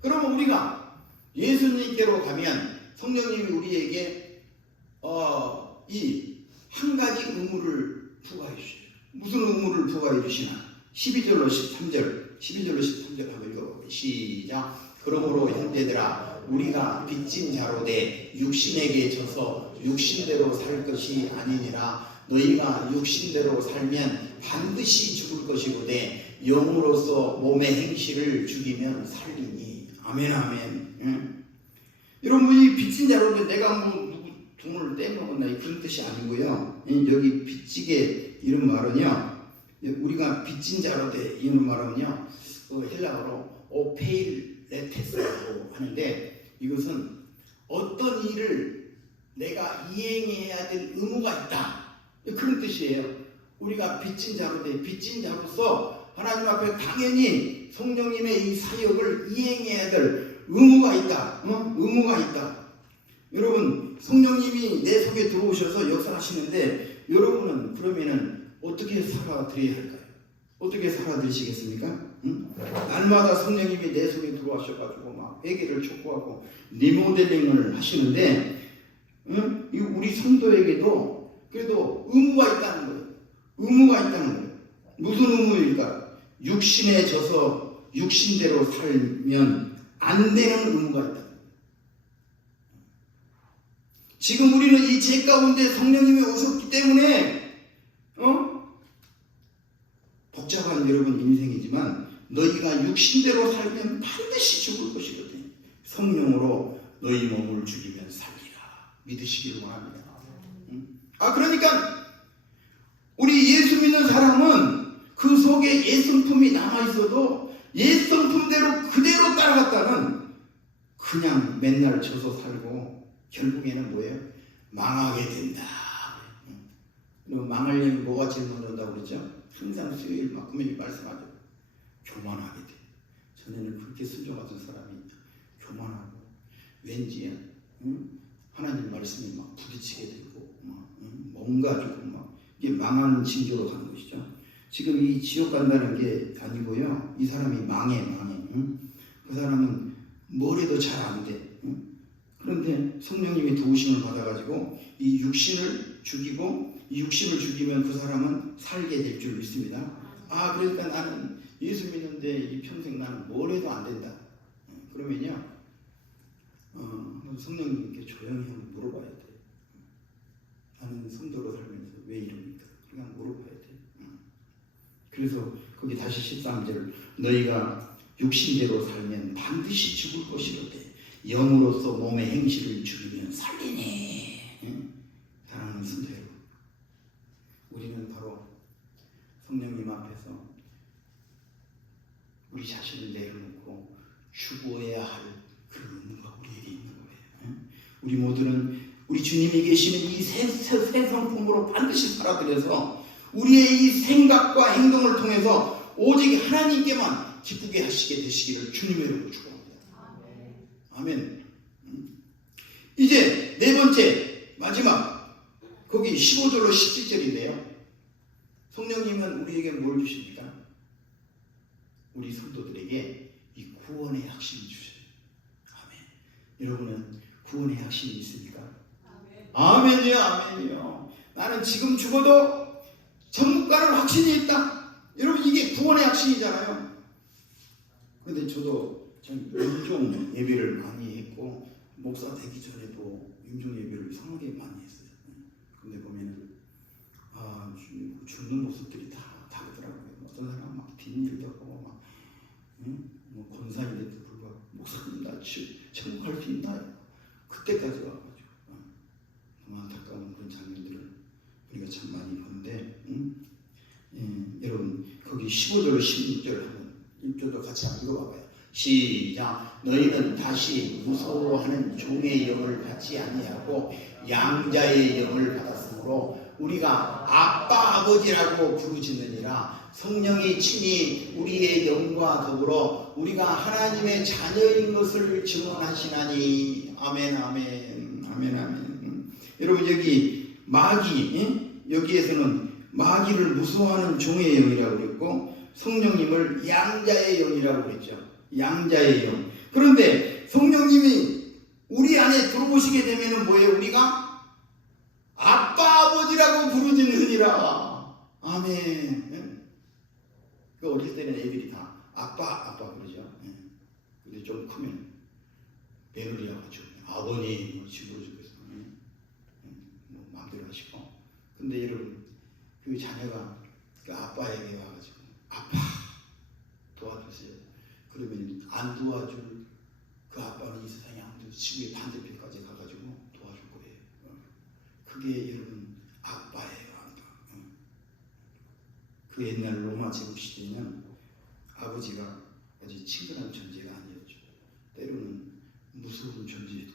그러면 우리가 예수님께로 가면 성령님이 우리에게 이 한 가지 의무를 부과해 주셔요. 무슨 의무를 부과해 주시나? 12절로 13절 한번 읽어볼게요. 시작. 그러므로 형제들아 우리가 빚진 자로 돼 육신에게 져서 육신대로 살 것이 아니니라. 너희가 육신대로 살면 반드시 죽을 것이고되 영으로서 몸의 행실을 죽이면 살리니. 아멘 아멘. 응? 여러분 이 빚진 자로 내가 뭐 누구 돈을 떼먹었나 그런 뜻이 아니고요. 여기 빚지게 이런 말은요. 우리가 빚진 자로 돼 이런 말은요. 헬라어로 오페일레테스라고 하는데 이것은 어떤 일을 내가 이행해야 될 의무가 있다. 그런 뜻이에요. 우리가 빚진 자로 돼 빚진 자로서 하나님 앞에 당연히 성령님의 이 사역을 이행해야 될 의무가 있다. 의무가 있다. 여러분 성령님이 내 속에 들어오셔서 역사하시는데 여러분은 그러면은 어떻게 살아드려야 할까요? 어떻게 살아드시겠습니까? 날마다 성령님이 내 속에 들어와셔가지고 막 회개를 촉구하고 리모델링을 하시는데 우리 성도에게도 그래도 의무가 있다는 거예요. 의무가 있다는 거예요. 무슨 의무일까? 육신에 져서 육신대로 살면 안 되는 의무가 있다. 지금 우리는 이 죄 가운데 성령님이 오셨기 때문에 복잡한 여러분 인생이지만 너희가 육신대로 살면 반드시 죽을 것이거든. 성령으로 너희 몸을 죽이면 살리라. 믿으시길 원합니다. 그러니까 우리 예수 믿는 사람은 그 속에 옛 성품이 남아있어도 옛 성품대로 그대로 따라갔다는 그냥 맨날 져서 살고 결국에는 뭐예요? 망하게 된다. 그리고 망하려면 뭐가 제일 먼저 온다고 그랬죠? 항상 수요일만큼은 말씀하죠. 교만하게 돼. 전에는 그렇게 순종하던 사람이 교만하고 왠지 하나님 말씀이 막 부딪히게 되고 뭔가 조금 막 이게 망하는 징조로 가는 것이죠. 지금 이 지옥 간다는 게 아니고요. 이 사람이 망해. 그 사람은 뭘 해도 잘 안 돼. 그런데 성령님이 도우심을 받아가지고 이 육신을 죽이고 이 육신을 죽이면 그 사람은 살게 될 줄 믿습니다. 그러니까 나는 예수 믿는데 이 평생 나는 뭘 해도 안 된다. 그러면요 성령님께 조용히 한번 물어봐야 돼. 나는 성도로 살면서 왜 이럽니까? 그냥 물어봐야 돼. 그래서 거기 다시 13절 너희가 육신대로 살면 반드시 죽을 것이로되 영으로서 몸의 행실을 죽이면 살리니. 사랑하는 성도 여러분, 우리는 바로 성령님 앞에서 우리 자신을 내려놓고 죽어야 할 그 의무가 우리에게 있는 거예요. 우리 모두는 우리 주님이 계시는 이 새 성품으로 반드시 살아들여서 우리의 이 생각과 행동을 통해서 오직 하나님께만 기쁘게 하시게 되시기를 주님의 이름으로 축원합니다. 아멘. 이제 네 번째 마지막 거기 15절로 17절인데요. 성령님은 우리에게 뭘 주십니까? 우리 성도들에게 이 구원의 확신을 주셔요. 아멘. 여러분은 구원의 확신이 있습니까? 아멘이요, 아멘이요. 나는 지금 죽어도 천국 가는 확신이 있다. 여러분 이게 구원의 확신이잖아요. 근데 저도 참 임종 예배를 많이 했고 목사 되기 전에도 임종 예배를 이상하게 많이 했어요. 근데 보면은 죽는 모습들이 다 다르더라고요. 어떤 사람은 막 뒷일도 하고 막 뭐 권사인데도 불구하고 목사님 나 천국 갈 수 있나요? 그때까지 와가지고 너무 안타까운 그런 장면들을 우리가 참 많이 보는데 여러분 거기 15절로 16절 한번 1절도 같이 한번 읽어봐봐요. 시작. 너희는 다시 무서워하는 종의 영을 받지 아니하고 양자의 영을 받았으므로 우리가 아빠 아버지라고 부르짖느니라. 성령이 친히 우리의 영과 더불어 우리가 하나님의 자녀인 것을 증언하시나니. 아멘 아멘 아멘 아멘. 여러분 여기 마귀, 여기에서는 마귀를 무서워하는 종의 영이라고 그랬고 성령님을 양자의 영이라고 그랬죠. 양자의 영. 그런데 성령님이 우리 안에 들어오시게 되면 뭐예요? 우리가 아빠 아버지라고 부르짖느니라. 아멘. 그 어릴 때는 애들이 다 아빠 그러죠. 근데 좀 크면 며느리라고 하죠. 아버님 집으로 죽겠어. 뭐 마음대로 하시고. 근데 여러분 그 자녀가 그 아빠에게 와가지고 아빠 도와주세요. 그러면 안 도와줄 그 아빠는 이 세상에 아무도 지구의 반대편까지 가가지고 도와줄 거예요. 그게 여러분 아빠예요. 아빠. 그 옛날 로마 제국 시대에는 아버지가 아주 친근한 존재가 아니었죠. 때로는 무서운 존재였어요.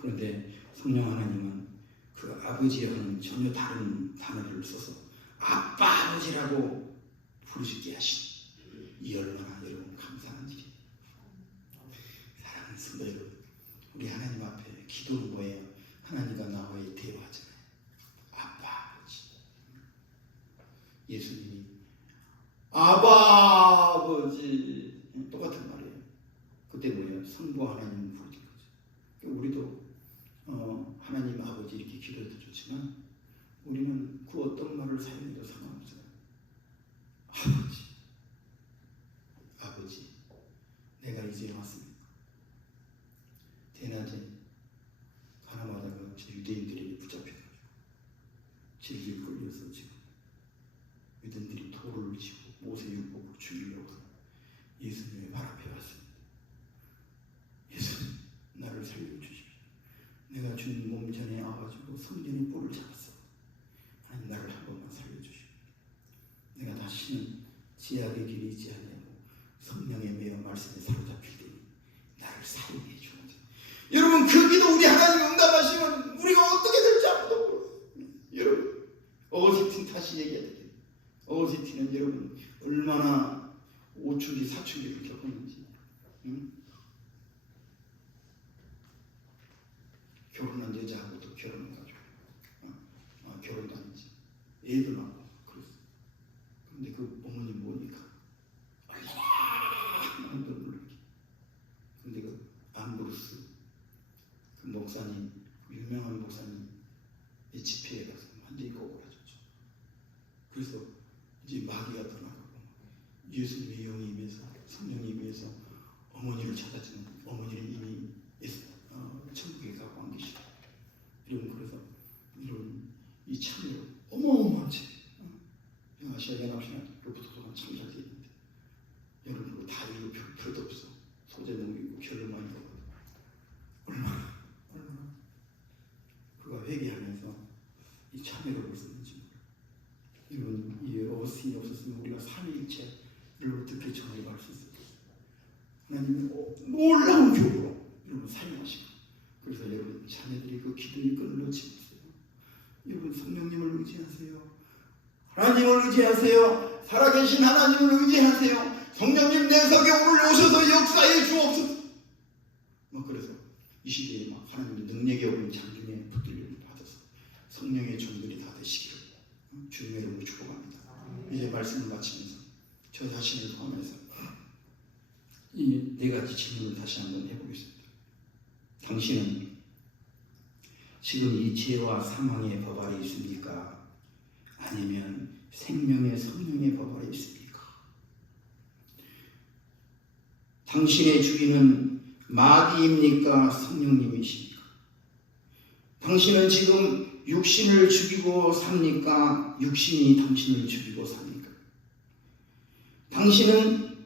그런데 성령 하나님은 그 아버지와는 전혀 다른 단어를 써서 아빠 아버지라고 부르짖게 하시니 이 얼마나 여러분 감사한 일이에요. 사랑하는 성도 여러분, 우리 하나님 앞에 기도는 뭐예요? 하나님과 나와의 대화잖아요. 아빠 아버지. 예수님이 아바 아버지 똑같은 말이에요. 그때 뭐예요? 성부 하나님 부르짖는 거죠. 우리도 하나님 아버지 이렇게 기도해도 좋지만 우리는 그 어떤 말을 사용해도 상관없어요. 아버지 내가 이제 왔습니다. 대낮에 가나마다가 유대인들에게 붙잡혀가지고 질질 끌려서 지금 유대인들이 돌을 치고 모세율법을 죽이려고 하는 예수님의 발 앞에 왔습니다. 예수님 나를 살려주십시오. 내가 주님 몸 전에 와가지고 성전의 뿔을 잡았어. 하나님 나를 한 번만 살려주십시오. 내가 다시는 지약의 길이 있지 않냐고 성령에 매여 말씀에 사로잡힐 테니 나를 살게 해주옵소서. 여러분 그 기도 우리 하나님 응답하시면 우리가 어떻게 될지 아무도 몰라요. 여러분 어거스틴 다시 얘기해야 돼요. 어거스틴은 여러분 얼마나 오축이 사축기를 겪었는지. 결혼한 여자하고도 결혼해가지고 결혼도 아니지 애도 낳고 그랬어. 근데 그 어머님 보니까 얼마나 눈물을. 근데 그 암브루스 그 목사님, 유명한 목사님 이 집회에 가서 완전히 거꾸라졌죠. 그래서 이제 마귀가 떠나가고 예수님의 영이 임해서 성령이 임해서 어머니를 찾았지만 어머니는 이미 천국에 가고 안 계시다. 여러분 그래서 여러분 이 참여로 어마어마한 책 아시아 연합신학교부터 참 잘 되어 있는데 여러분 그거 다 읽을 필요도 없어. 소재 넘기고 결론만 읽어봐도 얼마나 그가 회개하면서 이 참여를 썼는지 몰라요. 여러분 이 어스틴이 없었으면 우리가 삼위일체를 어떻게 정의할 수 있을까요? 하나님의 놀라운 교구로 여러분 사용하시고 그래서 여러분 자녀들이 그 기도의 끈을 놓지 마세요. 여러분 성령님을 의지하세요. 하나님을 의지하세요. 살아계신 하나님을 의지하세요. 성령님 내 속에 오늘 오셔서 역사해 주옵소서. 그래서 이 시대에 막 하나님의 능력이 오는 장중에 붙들림을 받아서 성령의 종들이 다 되시기를 주님의 이름으로 축복합니다. 이제 말씀을 마치면서 저 자신을 포함해서 이 네 가지 질문을 다시 한번 해보겠습니다. 당신은 지금 이 죄와 사망의 법 아래 있습니까? 아니면 생명의 성령의 법 아래 있습니까? 당신의 주인은 마귀입니까? 성령님이십니까? 당신은 지금 육신을 죽이고 삽니까? 육신이 당신을 죽이고 삽니까? 당신은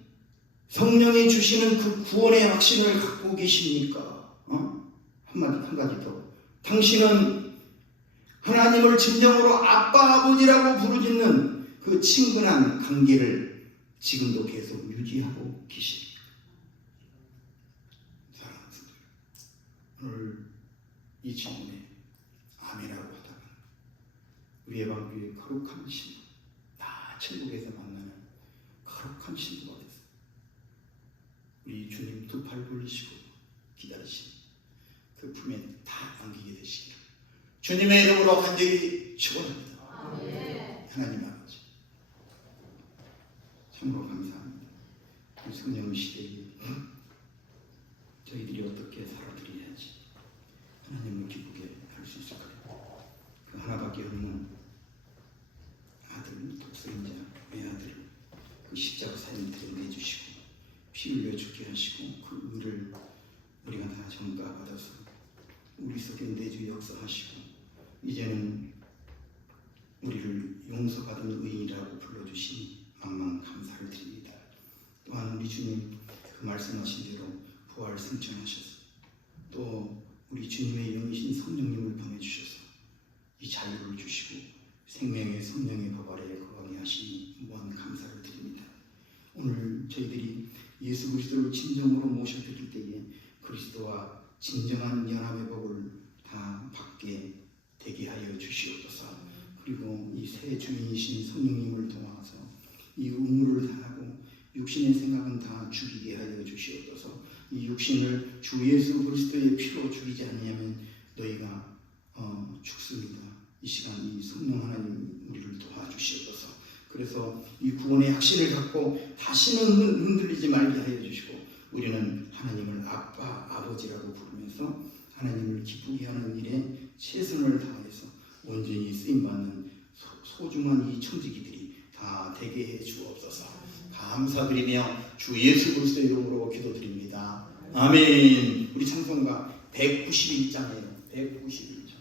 성령이 주시는 그 구원의 확신을 갖고 계십니까? 한 가지 더. 당신은 하나님을 진정으로 아빠 아버지라고 부르짖는 그 친근한 관계를 지금도 계속 유지하고 계십니까? 사랑하는 성도들, 오늘 이 질문에 아멘이라고 하다가 우리의 방주에 거룩한 신부, 다 천국에서 만나는 거룩한 신부가 됐어. 우리 주님 두 팔 벌리시고 기다리신 그 품에 다 안기게 되시기를 주님의 이름으로 간절히 축원합니다. 하나님 아버지, 참으로 감사합니다. 이 성령 시대에 저희들이 어떻게 살아드려야지 하나님을 기쁘게 할 수 있을까요? 그 하나밖에 없는 아들, 독생자 외아들을 그 십자가 사형태로 내주시고 피 흘려 죽게 하시고 그 의를 우리가 다 전가받아서 우리 속에 내주 역사하시고 이제는 우리를 용서받은 의인이라고 불러주시니 만만 감사를 드립니다. 또한 우리 주님 그 말씀하신 대로 부활 승천하셔서 또 우리 주님의 영이신 성령님을 보내주셔서 이 자유를 주시고 생명의 성령의 법 아래에 거하게 하시니 무한 감사를 드립니다. 오늘 저희들이 예수 그리스도를 진정으로 모셔드릴 때에 그리스도와 진정한 연합의 복을 다 받게 되게 하여 주시옵소서. 그리고 이 새 주인이신 성령님을 통하서 이 의무를 다하고 육신의 생각은 다 죽이게 하여 주시옵소서. 이 육신을 주 예수 그리스도의 피로 죽이지 않으면 너희가 죽습니다. 이 시간 이 성령 하나님 우리를 도와주시옵소서. 그래서 이 구원의 확신을 갖고 다시는 흔들리지 말게 하여 주시고 우리는 하나님을 아빠, 아버지라고 부르면서 하나님을 기쁘게 하는 일에 최선을 다해서 온전히 쓰임받는 소중한 이 청지기들이 다 되게 해 주옵소서. 감사드리며 주 예수 그리스도의 이름으로 기도드립니다. 아멘. 우리 찬송가 191장이에요. 191장.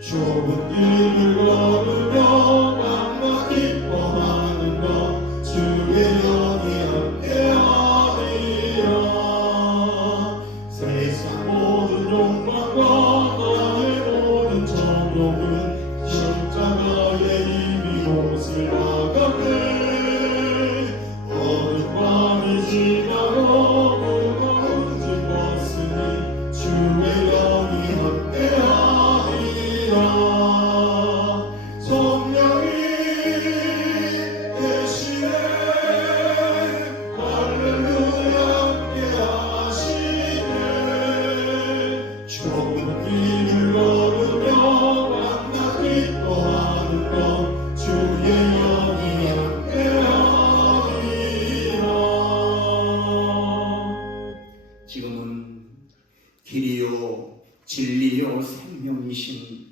좁은 길이요 진리요 생명이신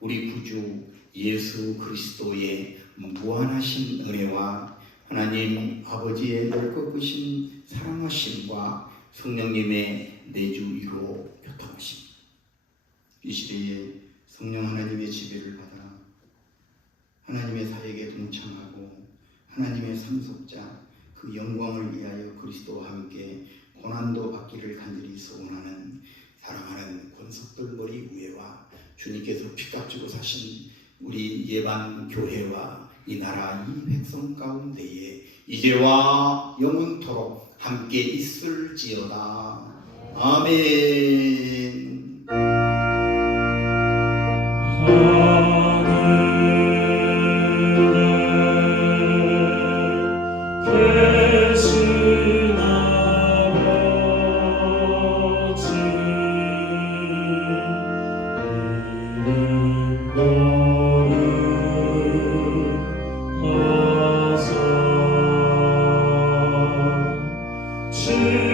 우리 구주 예수 그리스도의 무한하신 은혜와 하나님 아버지의 넓고 크신 사랑하심과 성령님의 내주위로 교통하심, 이 시대에 성령 하나님의 지배를 받아 하나님의 사역에 동참하고 하나님의 상속자 그 영광을 위하여 그리스도와 함께 고난도 받기를 간절히 소원하는 사랑하는 권석들 머리 위에와 주님께서 피값 주고 사신 우리 예반 교회와 이 나라 이 백성 가운데에 이제와 영원토록 함께 있을지어다. 아멘. 주의